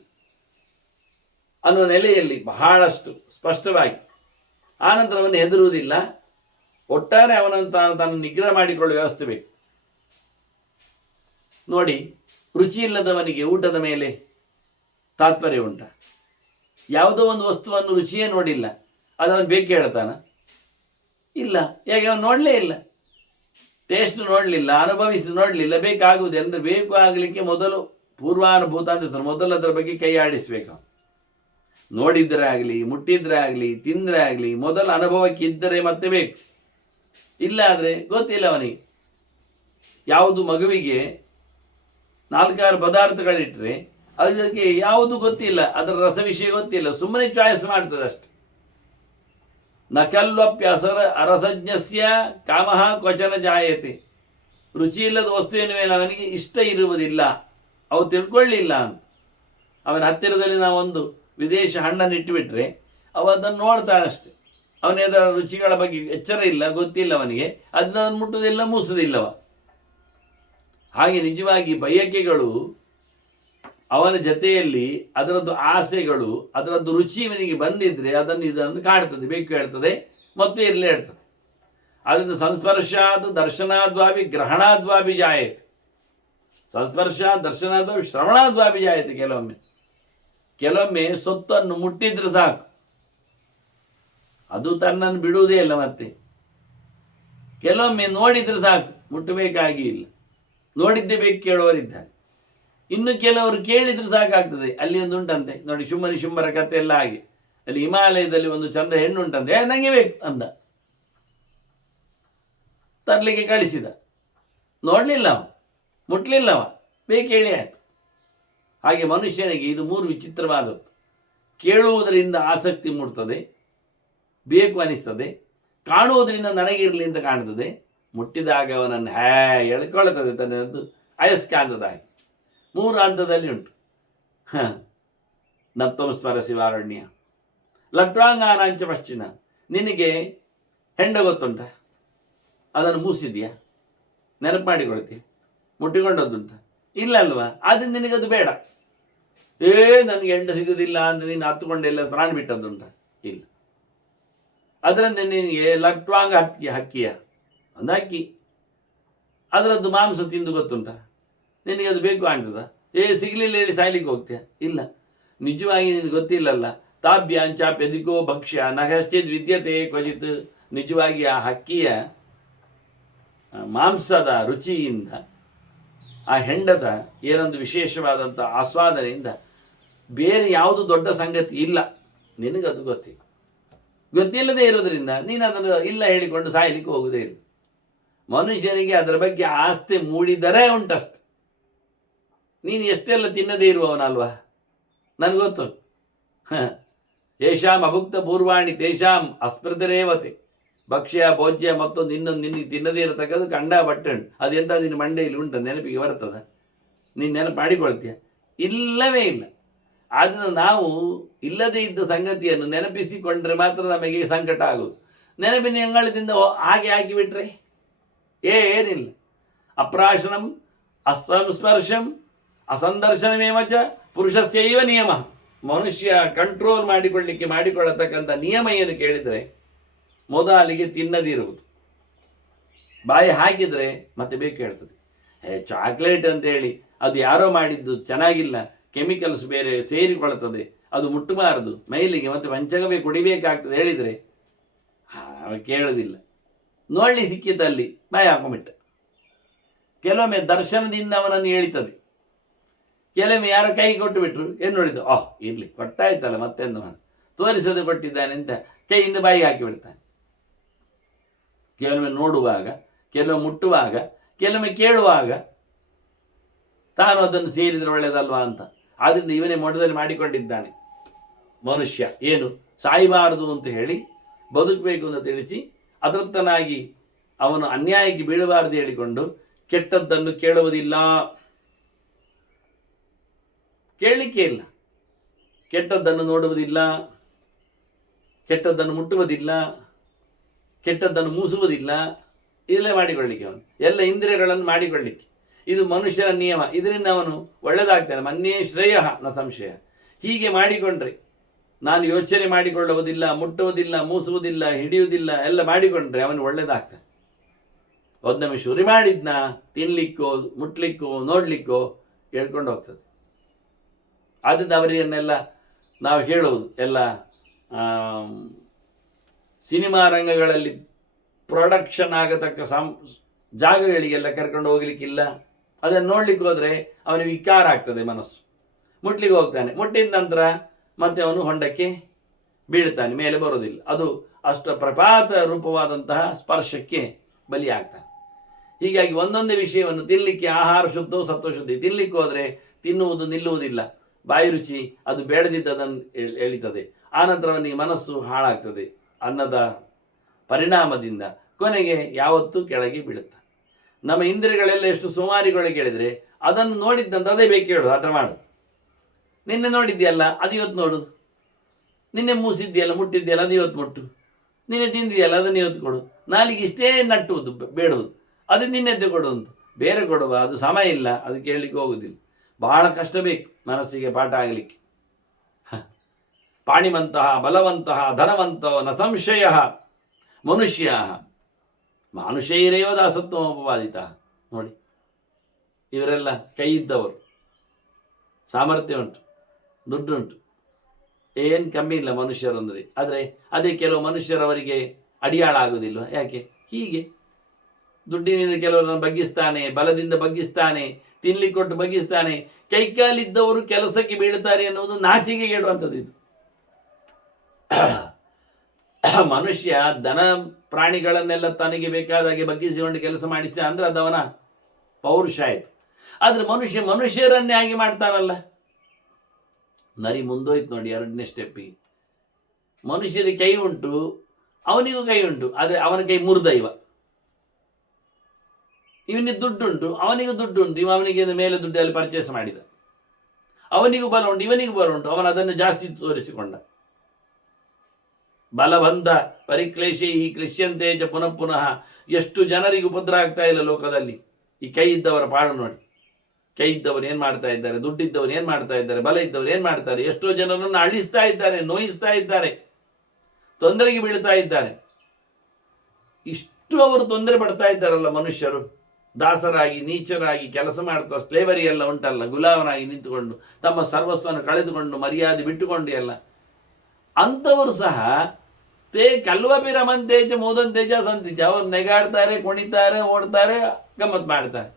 ಅನ್ನುವ ನೆಲೆಯಲ್ಲಿ ಬಹಳಷ್ಟು ಸ್ಪಷ್ಟವಾಗಿ. ಆನಂತರ ಅವನು ಹೆದರುವುದಿಲ್ಲ. ಒಟ್ಟಾರೆ ಅವನನ್ನು ತಾನು ನಿಗ್ರಹ ಮಾಡಿಕೊಳ್ಳುವ ವ್ಯವಸ್ಥೆ ಬೇಕು. ನೋಡಿ, ರುಚಿ ಇಲ್ಲದವನಿಗೆ ಊಟದ ಮೇಲೆ ತಾತ್ಪರ್ಯ ಉಂಟ? ಯಾವುದೋ ಒಂದು ವಸ್ತುವನ್ನು ರುಚಿಯೇ ನೋಡಿಲ್ಲ, ಅದು ಅವನು ಬೇಕು ಹೇಳ್ತಾನ? ಇಲ್ಲ. ಯಾಕೆ? ಅವನು ನೋಡಲೇ ಇಲ್ಲ, ಟೇಸ್ಟ್ ನೋಡಲಿಲ್ಲ, ಅನುಭವಿಸಿ ನೋಡಲಿಲ್ಲ. ಬೇಕಾಗುವುದು ಅಂದರೆ ಬೇಕು ಆಗಲಿಕ್ಕೆ ಮೊದಲು ಪೂರ್ವಾನುಭೂತ ಅಂತ ಮೊದಲು ಅದರ ಬಗ್ಗೆ ಕೈ ಆಡಿಸ್ಬೇಕು. ನೋಡಿದ್ರೆ ಆಗಲಿ, ಮುಟ್ಟಿದ್ರೆ ಆಗಲಿ, ತಿಂದರೆ ಆಗಲಿ, ಮೊದಲು ಅನುಭವಕ್ಕೆ ಇದ್ದರೆ ಮತ್ತೆ ಬೇಕು. ಇಲ್ಲ ಆದರೆ ಗೊತ್ತಿಲ್ಲ ಅವನಿಗೆ. ಯಾವುದು ಮಗುವಿಗೆ 4-6 ಪದಾರ್ಥಗಳಿಟ್ಟರೆ ಅದಕ್ಕೆ ಯಾವುದು ಗೊತ್ತಿಲ್ಲ, ಅದರ ರಸ ವಿಷಯ ಗೊತ್ತಿಲ್ಲ, ಸುಮ್ಮನೆ ಚಾಯ್ಸ್ ಮಾಡ್ತದೆ ಅಷ್ಟೆ. ನಕಲ್ವಪ್ಯ ಅರಸಜ್ಞಸ್ಯ ಕಾಮಃ ಕ್ವಚನ ಜಾಯತೆ. ರುಚಿ ಇಲ್ಲದ ವಸ್ತುವಿನ ಮೇಲೆ ಅವನಿಗೆ ಇಷ್ಟ ಇರುವುದಿಲ್ಲ, ಅವು ತಿಳ್ಕೊಳ್ಳಿಲ್ಲ ಅಂತ. ಅವನ ಹತ್ತಿರದಲ್ಲಿ ನಾವೊಂದು ವಿದೇಶ ಹಣ್ಣನ್ನು ಇಟ್ಟುಬಿಟ್ರೆ ಅವ ಅದನ್ನು ನೋಡ್ತಾನಷ್ಟೆ. ಅವನಿಗೆ ಅದರ ರುಚಿಗಳ ಬಗ್ಗೆ ಎಚ್ಚರ ಇಲ್ಲ, ಗೊತ್ತಿಲ್ಲ ಅವನಿಗೆ, ಅದನ್ನು ಮುಟ್ಟುವುದಿಲ್ಲ, ಮೂಸುವುದಿಲ್ಲವ. ಹಾಗೆ ನಿಜವಾಗಿ ಬಯಕೆಗಳು ಅವನ ಜೊತೆಯಲ್ಲಿ ಅದರದ್ದು ಆಸೆಗಳು, ಅದರದ್ದು ರುಚಿ ಇವನಿಗೆ ಬಂದಿದ್ದರೆ ಇದನ್ನು ಕಾಡ್ತದೆ, ಬೇಕು ಹೇಳ್ತದೆ, ಮತ್ತು ಇರಲೇ ಹೇಳ್ತದೆ. ಅದರಿಂದ ಸಂಸ್ಪರ್ಶಾದ ದರ್ಶನಾದ್ವಾಪಿ ಗ್ರಹಣಾದ್ವಾಪಿ ಜಾಯತೆ. ಸಂಸ್ಪರ್ಶ ದರ್ಶನಾದ್ವಾಪಿ ಶ್ರವಣಾದ್ವಾಪಿ ಜಾಯತೆ. ಕೆಲವೊಮ್ಮೆ ಸೊತ್ತನ್ನು ಮುಟ್ಟಿದ್ರೆ ಸಾಕು, ಅದು ತನ್ನನ್ನು ಬಿಡುವುದೇ ಇಲ್ಲ. ಮತ್ತೆ ಕೆಲವೊಮ್ಮೆ ನೋಡಿದ್ರೆ ಸಾಕು, ಮುಟ್ಟಬೇಕಾಗಿ ಇಲ್ಲ. ನೋಡಿದ್ದೇ ಬೇಕು ಕೇಳುವವರಿದ್ದಾರೆ. ಇನ್ನು ಕೆಲವರು ಕೇಳಿದ್ರು ಸಾಕಾಗ್ತದೆ. ಅಲ್ಲಿ ಒಂದು ಉಂಟಂತೆ ನೋಡಿ, ಶುಂಭನಿ ಶುಂಭರ ಕಥೆ ಎಲ್ಲ ಹಾಗೆ. ಅಲ್ಲಿ ಹಿಮಾಲಯದಲ್ಲಿ ಒಂದು ಚಂದ ಹೆಣ್ಣು ಉಂಟಂತೆ, ನನಗೆ ಬೇಕು ಅಂದ, ತರಲಿಕ್ಕೆ ಕಳಿಸಿದ. ನೋಡಲಿಲ್ಲವ, ಮುಟ್ಲಿಲ್ಲವ, ಬೇಕು ಹೇಳಿ ಆಯ್ತು. ಹಾಗೆ ಮನುಷ್ಯನಿಗೆ ಇದು ಮೂರು ವಿಚಿತ್ರವಾದದ್ದು. ಕೇಳುವುದರಿಂದ ಆಸಕ್ತಿ ಮೂಡ್ತದೆ, ಬೇಕು ಅನಿಸ್ತದೆ. ಕಾಣುವುದರಿಂದ ನನಗಿರಲಿ ಅಂತ ಕಾಣ್ತದೆ. ಮುಟ್ಟಿದಾಗ ಅವನನ್ನು ಎಳ್ಕೊಳ್ತದೆ ತನ್ನದು ಅಯಸ್ಕಾಂತದಾಗಿ. ಮೂರು ಹಂತದಲ್ಲಿ ಉಂಟು. ನತ್ತಂ ಸ್ಮರಸಿವಾರಣ್ಯ ಲಟ್ವಾಂಗಾನಾಂಚ ಪಶ್ಚಿನ. ನಿನಗೆ ಹೆಂಡ ಗೊತ್ತುಂಟ, ಅದನ್ನು ಮೂಸಿದ್ಯಾ, ನೆನಪು ಮಾಡಿಕೊಳ್ತೀಯ, ಮುಟ್ಟಿಕೊಂಡದ್ದುಂಟ ಇಲ್ಲ ಅಲ್ವಾ? ಆದ್ದರಿಂದ ನಿನಗದು ಬೇಡ. ನನಗೆ ಹೆಂಡ ಸಿಗುವುದಿಲ್ಲ ಅಂದರೆ ನೀನು ಹತ್ತುಕೊಂಡೆಲ್ಲ ಪ್ರಾಣ ಬಿಟ್ಟದ್ದುಂಟ ಇಲ್ಲ. ಅದರಂತೆ ನಿನಗೆ ಲಟ್ವಾಂಗ ಹಕ್ಕಿಯ ಒಂದು ಹಕ್ಕಿ, ಅದರದ್ದು ಮಾಂಸ ತಿಂದು ಗೊತ್ತುಂಟ, ನಿನಗೆ ಅದು ಬೇಕು ಕಾಣ್ತದ? ಸಿಗಲಿಲ್ಲ ಹೇಳಿ ಸಾಯ್ಲಿಕ್ಕೆ ಹೋಗ್ತೀಯ ಇಲ್ಲ. ನಿಜವಾಗಿ ನಿನಗೆ ಗೊತ್ತಿಲ್ಲಲ್ಲ. ತಾಭ್ಯಾಂಚಾಪ್ಯಧಿಕೋ ಭಕ್ಷ್ಯ ನಶ್ಚಿತ್ ವಿದ್ಯತೆ ಕ್ವಚಿತ್. ನಿಜವಾಗಿ ಆ ಹಕ್ಕಿಯ ಮಾಂಸದ ರುಚಿಯಿಂದ, ಆ ಹೆಂಡದ ಏನೊಂದು ವಿಶೇಷವಾದಂಥ ಆಸ್ವಾದನೆಯಿಂದ ಬೇರೆ ಯಾವುದು ದೊಡ್ಡ ಸಂಗತಿ ಇಲ್ಲ. ನಿನಗದು ಗೊತ್ತಿಲ್ಲದೆ ಇರೋದ್ರಿಂದ ನೀನು ಅದನ್ನು ಇಲ್ಲ ಹೇಳಿಕೊಂಡು ಸಾಯಲಿಕ್ಕೆ ಹೋಗುವುದೇ ಇಲ್ಲ. ಮನುಷ್ಯನಿಗೆ ಅದರ ಬಗ್ಗೆ ಆಸ್ತಿ ಮೂಡಿದರೆ ಉಂಟಷ್ಟು. ನೀನು ಎಷ್ಟೆಲ್ಲ ತಿನ್ನದೇ ಇರುವವನಲ್ವಾ, ನನಗೊತ್ತು. ಯೇಷಾಂ ಅಭುಕ್ತ ಪೂರ್ವಾಣಿ ತೇಷಾಂ ಅಸ್ಮೃತರೇವತೆ. ಭಕ್ಷ್ಯ ಭೋಜ್ಯ ಮತ್ತೊಂದು ಇನ್ನೊಂದು ನಿನಗೆ ತಿನ್ನದೇ ಇರತಕ್ಕದ್ದು ಕಂಡ ಬಟ್ಟೆ ಉಂಟು. ಅದೆಂತ ನಿನ್ನ ಮಂಡೆಯಲ್ಲಿ ಉಂಟು, ನೆನಪಿಗೆ ಬರ್ತದ? ನೀನು ನೆನಪು ಮಾಡಿಕೊಳ್ತೀಯ? ಇಲ್ಲವೇ ಇಲ್ಲ. ಆದ್ದರಿಂದ ನಾವು ಇಲ್ಲದೇ ಇದ್ದ ಸಂಗತಿಯನ್ನು ನೆನಪಿಸಿಕೊಂಡ್ರೆ ಮಾತ್ರ ನಮಗೆ ಸಂಕಟ ಆಗುವುದು. ನೆನಪಿನ ಅಂಗಳದಿಂದ ಹಾಗೆ ಹಾಕಿಬಿಟ್ರೆ ಏನಿಲ್ಲ. ಅಪ್ರಾಶನಂ ಅಸ್ವಂಸ್ಪರ್ಶಂ ಅಸಂದರ್ಶನಮೇವಚ ಪುರುಷಸ್ಯೈವ ನಿಯಮ. ಮನುಷ್ಯ ಕಂಟ್ರೋಲ್ ಮಾಡಿಕೊಳ್ಳತಕ್ಕಂಥ ನಿಯಮ ಏನು ಕೇಳಿದರೆ, ಮೊದಲಿಗೆ ತಿನ್ನದಿರುವುದು. ಬಾಯಿ ಹಾಕಿದರೆ ಮತ್ತೆ ಬೇಕು ಹೇಳ್ತದೆ. ಚಾಕ್ಲೇಟ್ ಅಂತೇಳಿ ಅದು ಯಾರೋ ಮಾಡಿದ್ದು ಚೆನ್ನಾಗಿಲ್ಲ, ಕೆಮಿಕಲ್ಸ್ ಬೇರೆ ಸೇರಿಕೊಳ್ತದೆ, ಅದು ಮುಟ್ಟಬಾರದು ಮೈಲಿಗೆ, ಮತ್ತು ಪಂಚಗವ್ಯ ಕುಡಿಬೇಕಾಗ್ತದೆ ಹೇಳಿದರೆ ಕೇಳೋದಿಲ್ಲ. ನೋಡಲಿ ಸಿಕ್ಕಿತಲ್ಲಿ ಬಾಯಿ ಹಾಕೊಂಬಿಟ್ಟ. ಕೆಲವೊಮ್ಮೆ ದರ್ಶನದಿಂದ ಅವನನ್ನು ಎಳಿತದೆ, ಕೆಲವೊಮ್ಮೆ ಯಾರೋ ಕೈ ಕೊಟ್ಟು ಬಿಟ್ರು, ಏನು ನೋಡಿದ್ದು, ಇರಲಿ ಕೊಟ್ಟಾಯ್ತಲ್ಲ ಮತ್ತೆಂದು ಮಾಡಿ ತೋರಿಸದೆ ಕೊಟ್ಟಿದ್ದಾನೆ ಅಂತ ಕೈಯಿಂದ ಬಾಯಿ ಹಾಕಿಬಿಡ್ತಾನೆ. ಕೆಲವೊಮ್ಮೆ ನೋಡುವಾಗ, ಕೆಲವೊಮ್ಮೆ ಮುಟ್ಟುವಾಗ, ಕೆಲವೊಮ್ಮೆ ಕೇಳುವಾಗ ತಾನು ಅದನ್ನು ಸೇರಿದರೆ ಒಳ್ಳೆಯದಲ್ವಾ ಅಂತ. ಆದ್ದರಿಂದ ಇವನೇ ಮೊದಲಲ್ಲಿ ಮಾಡಿಕೊಂಡಿದ್ದಾನೆ ಮನುಷ್ಯ. ಏನು ಸಾಯಬಾರದು ಅಂತ ಹೇಳಿ, ಬದುಕಬೇಕು ಅಂತ ತಿಳಿಸಿ, ಅದೃಪ್ತನಾಗಿ ಅವನು ಅನ್ಯಾಯಕ್ಕೆ ಬೀಳಬಾರದು ಹೇಳಿಕೊಂಡು ಕೆಟ್ಟದ್ದನ್ನು ಕೇಳುವುದಿಲ್ಲ, ಕೇಳಲಿಕ್ಕೆ ಇಲ್ಲ, ಕೆಟ್ಟದ್ದನ್ನು ನೋಡುವುದಿಲ್ಲ, ಕೆಟ್ಟದ್ದನ್ನು ಮುಟ್ಟುವುದಿಲ್ಲ, ಕೆಟ್ಟದ್ದನ್ನು ಮೂಸುವುದಿಲ್ಲ. ಇದೆಲ್ಲ ಮಾಡಿಕೊಳ್ಳಿಕ್ಕೆ ಅವನು ಎಲ್ಲ ಇಂದ್ರಿಯಗಳನ್ನು ಮಾಡಿಕೊಳ್ಳಿಕ್ಕೆ. ಇದು ಮನುಷ್ಯನ ನಿಯಮ. ಇದರಿಂದ ಅವನು ಒಳ್ಳೆಯದಾಗ್ತಾನೆ. ಮನ್ಯೇ ಶ್ರೇಯ ನ ಸಂಶಯ. ಹೀಗೆ ಮಾಡಿಕೊಂಡ್ರೆ, ನಾನು ಯೋಚನೆ ಮಾಡಿಕೊಳ್ಳುವುದಿಲ್ಲ, ಮುಟ್ಟುವುದಿಲ್ಲ, ಮೂಸುವುದಿಲ್ಲ, ಹಿಡಿಯುವುದಿಲ್ಲ, ಎಲ್ಲ ಮಾಡಿಕೊಂಡ್ರೆ ಅವನು ಒಳ್ಳೆಯದಾಗ್ತಾನೆ. ಒದ್ದೊಮ್ಮೆ ಶುರು ಮಾಡಿದ್ನ ತಿನ್ಲಿಕ್ಕೋ ಮುಟ್ಲಿಕ್ಕೋ ನೋಡಲಿಕ್ಕೋ ಹೇಳ್ಕೊಂಡು ಹೋಗ್ತದೆ. ಆದ್ದರಿಂದ ಅವರನ್ನೆಲ್ಲ ನಾವು ಹೇಳುವುದು ಎಲ್ಲ ಸಿನಿಮಾ ರಂಗಗಳಲ್ಲಿ ಪ್ರೊಡಕ್ಷನ್ ಆಗತಕ್ಕ ಜಾಗಗಳಿಗೆಲ್ಲ ಕರ್ಕೊಂಡು ಹೋಗ್ಲಿಕ್ಕಿಲ್ಲ. ಅದನ್ನು ನೋಡ್ಲಿಕ್ಕೆ ಹೋದರೆ ಅವನಿಗೆ ವಿಕಾರ ಆಗ್ತದೆ ಮನಸ್ಸು. ಮುಟ್ಲಿಕ್ಕೆ ಹೋಗ್ತಾನೆ, ಮುಟ್ಟಿದ ನಂತರ ಮತ್ತೆ ಅವನು ಹೊಂಡಕ್ಕೆ ಬೀಳ್ತಾನೆ, ಮೇಲೆ ಬರೋದಿಲ್ಲ. ಅದು ಅಷ್ಟ ಪ್ರಪಾತ ರೂಪವಾದಂತಹ ಸ್ಪರ್ಶಕ್ಕೆ ಬಲಿಯಾಗ್ತಾನೆ. ಹೀಗಾಗಿ ಒಂದೊಂದೇ ವಿಷಯವನ್ನು ತಿನ್ನಲಿಕ್ಕೆ, ಆಹಾರ ಶುದ್ಧವು ಸತ್ವಶುದ್ಧಿ, ತಿನ್ನಲಿಕ್ಕೆ ಹೋದರೆ ತಿನ್ನುವುದು ನಿಲ್ಲುವುದಿಲ್ಲ, ಬಾಯಿ ರುಚಿ ಅದು ಬೇಡದಿದ್ದದನ್ನು ಎಳಿತದೆ. ಆನಂತರ ಅವನಿಗೆ ಮನಸ್ಸು ಹಾಳಾಗ್ತದೆ. ಅನ್ನದ ಪರಿಣಾಮದಿಂದ ಕೊನೆಗೆ ಯಾವತ್ತೂ ಕೆಳಗೆ ಬೀಳುತ್ತೆ. ನಮ್ಮ ಇಂದ್ರಿಯಗಳೆಲ್ಲ ಎಷ್ಟು ಸುಮಾರಿಗಳು ಕೇಳಿದರೆ ಅದನ್ನು ನೋಡಿದ್ದಂತ ಅದೇ ಬೇಕು ಹೇಳು, ಹಠ ಮಾಡು. ನಿನ್ನೆ ನೋಡಿದ್ಯಲ್ಲ ಅದು ಇವತ್ತು ನೋಡು, ನಿನ್ನೆ ಮೂಸಿದ್ಯಲ್ಲ ಮುಟ್ಟಿದ್ಯಲ್ಲ ಅದು ಇವತ್ತು ಮುಟ್ಟು, ನಿನ್ನೆ ತಿಂದಿದೆಯಲ್ಲ ಅದನ್ನು ಇವತ್ತು ಕೊಡು. ನಾಲಿಗೆ ಇಷ್ಟೇ ನಟ್ಟುವುದು ಬೇಡುವುದು, ಅದು ನಿನ್ನೆದ್ದು ಕೊಡುವಂತ, ಬೇರೆ ಕೊಡುವ ಅದು ಸಮಯ ಇಲ್ಲ, ಅದು ಕೇಳಲಿಕ್ಕೆ ಹೋಗುವುದಿಲ್ಲ. ಬಹಳ ಕಷ್ಟ ಬೇಕು ಮನಸ್ಸಿಗೆ ಪಾಠ ಆಗಲಿಕ್ಕೆ. ಪಾಣಿಮಂತಹ ಬಲವಂತಹ ಧನವಂತೋ ನ ಸಂಶಯ ಮನುಷ್ಯ ಮಾನುಷೈರೇವ ದಾಸತ್ವಮೋಪವಾದಿತ. ನೋಡಿ, ಇವರೆಲ್ಲ ಕೈ ಇದ್ದವರು, ಸಾಮರ್ಥ್ಯ ಉಂಟು, ದುಡ್ಡುಂಟು, ಏನು ಕಮ್ಮಿ ಇಲ್ಲ ಮನುಷ್ಯರು ಅಂದರೆ. ಆದರೆ ಅದೇ ಕೆಲವು ಮನುಷ್ಯರವರಿಗೆ ಅಡಿಯಾಳ ಆಗುವುದಿಲ್ಲ. ಯಾಕೆ? ಹೀಗೆ ದುಡ್ಡಿನಿಂದ ಕೆಲವರನ್ನು ಬಗ್ಗಿಸ್ತಾನೆ, ಬಲದಿಂದ ಬಗ್ಗಿಸ್ತಾನೆ, ತಿನ್ಲಿಕ್ಕೆ ಕೊಟ್ಟು ಬಗ್ಗಿಸ್ತಾನೆ. ಕೈಕಾಲಿದ್ದವರು ಕೆಲಸಕ್ಕೆ ಬೀಳ್ತಾರೆ ಎನ್ನುವುದು ನಾಚಿಕೆಗೇಡುವಂಥದ್ದು. ಇದು ಮನುಷ್ಯ ದನ ಪ್ರಾಣಿಗಳನ್ನೆಲ್ಲ ತನಗೆ ಬೇಕಾದಾಗೆ ಬಗ್ಗಿಸಿಕೊಂಡು ಕೆಲಸ ಮಾಡಿಸ ಅಂದ್ರೆ ಅದವನ ಪೌರುಷ ಆಯಿತು. ಆದರೆ ಮನುಷ್ಯರನ್ನೇ ಆಗಿ ಮಾಡ್ತಾನಲ್ಲ. ನರಿ ಮುಂದೋಯ್ತು ನೋಡಿ 2ನೇ ಸ್ಟೆಪ್ಪಿಗೆ. ಮನುಷ್ಯರಿಗೆ ಕೈ ಉಂಟು, ಅವನಿಗೂ ಕೈ ಉಂಟು, ಆದರೆ ಅವನ ಕೈ ಮುರಿದ ಇವನಿಗೆ ದುಡ್ಡುಂಟು, ಅವನಿಗೂ ದುಡ್ಡು ಉಂಟು, ಅವನಿಗೆ ಮೇಲೆ ದುಡ್ಡಲ್ಲಿ ಪರ್ಚೇಸ್ ಮಾಡಿದ. ಅವನಿಗೂ ಬಲ ಉಂಟು, ಇವನಿಗೂ ಬಲ ಉಂಟು, ಅವನು ಅದನ್ನು ಜಾಸ್ತಿ ತೋರಿಸಿಕೊಂಡ. ಬಲಬಂಧ ಪರಿಕ್ಲೇಶಿ ಈ ಕ್ಲಿಶ್ಯಂತೇಜ ಪುನಃ ಪುನಃ. ಎಷ್ಟು ಜನರಿಗೆ ಉಪದ್ರ ಆಗ್ತಾ ಇಲ್ಲ ಲೋಕದಲ್ಲಿ. ಈ ಕೈ ಇದ್ದವರ ಪಾಡು ನೋಡಿ. ಕೈ ಇದ್ದವರು ಏನು ಮಾಡ್ತಾ ಇದ್ದಾರೆ, ದುಡ್ಡಿದ್ದವರು ಏನು ಮಾಡ್ತಾ ಇದ್ದಾರೆ, ಬಲ ಇದ್ದವರು ಏನು ಮಾಡ್ತಾರೆ. ಎಷ್ಟೋ ಜನರನ್ನು ಅಳಿಸ್ತಾ ಇದ್ದಾರೆ, ನೋಯಿಸ್ತಾ ಇದ್ದಾರೆ, ತೊಂದರೆಗೆ ಬೀಳ್ತಾ ಇದ್ದಾರೆ. ಇಷ್ಟು ಅವರು ತೊಂದರೆ ಪಡ್ತಾ ಇದ್ದಾರಲ್ಲ ಮನುಷ್ಯರು. ದಾಸರಾಗಿ ನೀಚರಾಗಿ ಕೆಲಸ ಮಾಡ್ತಾ, ಸ್ಲೇವರಿ ಎಲ್ಲ ಉಂಟಲ್ಲ, ಗುಲಾಮನಾಗಿ ನಿಂತುಕೊಂಡು ತಮ್ಮ ಸರ್ವಸ್ವವನ್ನು ಕಳೆದುಕೊಂಡು ಮರ್ಯಾದೆ ಬಿಟ್ಟುಕೊಂಡು ಎಲ್ಲ ಅಂಥವರು ಸಹ ಕಲ್ವಪಿ ರಮಂತೇಜ ಮೋದಂತೇಜ ಸಂತೇಜ. ಅವರು ನೆಗಾಡ್ತಾರೆ, ಕುಣಿತಾರೆ, ಓಡ್ತಾರೆ, ಗಮ್ಮತ್ ಮಾಡ್ತಾರೆ.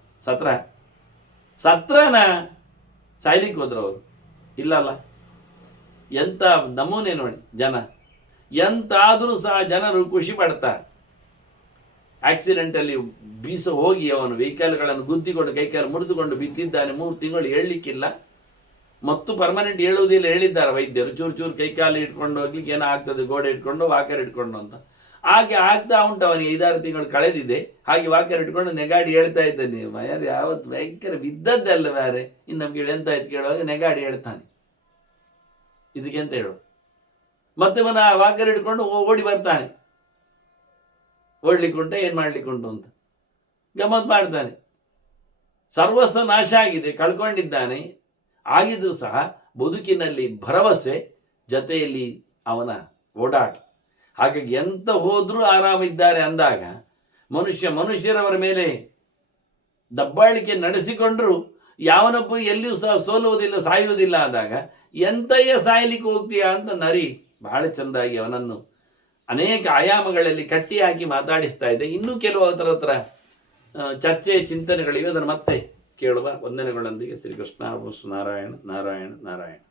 ಸತ್ರನ ಸಾಯ್ಲಿಕ್ಕೆ ಹೋದ್ರು ಅವರು. ಇಲ್ಲಲ್ಲ, ಎಂಥ ನಮೂನೆ ನೋಡಿ ಜನ. ಎಂತಾದರೂ ಸಹ ಜನರು ಖುಷಿ ಪಡ್ತಾರೆ. ಆಕ್ಸಿಡೆಂಟಲ್ಲಿ ಹೋಗಿ ಅವನು ವೆಹಿಕಲ್ಗಳನ್ನು ಗುದ್ದಿಕೊಂಡು ಕೈಕಾಲು ಮುರಿದುಕೊಂಡು ಬಿದ್ದಿದ್ದಾನೆ. 3 ತಿಂಗಳು ಹೇಳಲಿಕ್ಕಿಲ್ಲ, ಮತ್ತು ಪರ್ಮನೆಂಟ್ ಹೇಳುವುದಿಲ್ಲ ಹೇಳಿದ್ದಾರೆ ವೈದ್ಯರು. ಚೂರು ಕೈಕಾಲು ಇಟ್ಕೊಂಡು ಹೋಗ್ಲಿಕ್ಕೆ ಏನೋ ಆಗ್ತದೆ, ಗೋಡೆ ಇಟ್ಕೊಂಡು ವಾಕರ್ ಇಟ್ಕೊಂಡು ಅಂತ. ಹಾಗೆ ಆಗ್ತಾ ಉಂಟು. ಅವನಿಗೆ 5-6 ತಿಂಗಳು ಕಳೆದಿದೆ. ಹಾಗೆ ವಾಕರ್ ಇಟ್ಕೊಂಡು ನೆಗಾಡಿ ಹೇಳ್ತಾ ಇದ್ದಾನೆ. ಯಾರು ಯಾವತ್ತು ಭಯಂಕರ ಬಿದ್ದದ್ದಲ್ಲ ಬೇರೆ. ಇನ್ನು ನಮ್ಗೆ ಎಂತ ಆಯ್ತು ಕೇಳುವಾಗ ನೆಗಾಡಿ ಹೇಳ್ತಾನೆ. ಇದಕ್ಕೆ ಎಂತ ಹೇಳು. ಮತ್ತೆ ಮನ ವಾಕರ್ ಇಟ್ಕೊಂಡು ಓಡಿ ಬರ್ತಾನೆ. ಓಡ್ಲಿಕ್ಕುಂಟು, ಏನು ಮಾಡ್ಲಿಕ್ಕುಂಟು ಅಂತ ಗಮ್ಮತ್ ಮಾಡ್ತಾನೆ. ಸರ್ವಸ್ವ ನಾಶ ಆಗಿದೆ, ಕಳ್ಕೊಂಡಿದ್ದಾನೆ. ಆಗಿದ್ರೂ ಸಹ ಬದುಕಿನಲ್ಲಿ ಭರವಸೆ, ಜೊತೆಯಲ್ಲಿ ಅವನ ಓಡಾಟ. ಹಾಗಾಗಿ ಎಂತ ಹೋದ್ರೂ ಆರಾಮಿದ್ದಾರೆ ಅಂದಾಗ, ಮನುಷ್ಯರವರ ಮೇಲೆ ದಬ್ಬಾಳಿಕೆ ನಡೆಸಿಕೊಂಡ್ರು ಯಾವನೊಬ್ಬ ಎಲ್ಲಿಯೂ ಸಹ ಸೋಲುವುದಿಲ್ಲ, ಸಾಯುವುದಿಲ್ಲ ಆದಾಗ ಎಂತಯ್ಯ ಸಾಯಲಿಕ್ಕೆ ಹೋಗ್ತೀಯಾ ಅಂತ ನರಿ ಬಹಳ ಚೆಂದಾಗಿ ಅವನನ್ನು ಅನೇಕ ಆಯಾಮಗಳಲ್ಲಿ ಕಟ್ಟಿ ಹಾಕಿ ಮಾತಾಡಿಸ್ತಾ ಇದೆ. ಇನ್ನೂ ಕೆಲವು ಹತ್ರ ಚರ್ಚೆ ಚಿಂತನೆಗಳಿವೆ. ಅದನ್ನು ಮತ್ತೆ ಕೇಳುವ. ವಂದನೆಗಳೊಂದಿಗೆ ಶ್ರೀಕೃಷ್ಣ ನಾರಾಯಣ ನಾರಾಯಣ ನಾರಾಯಣ.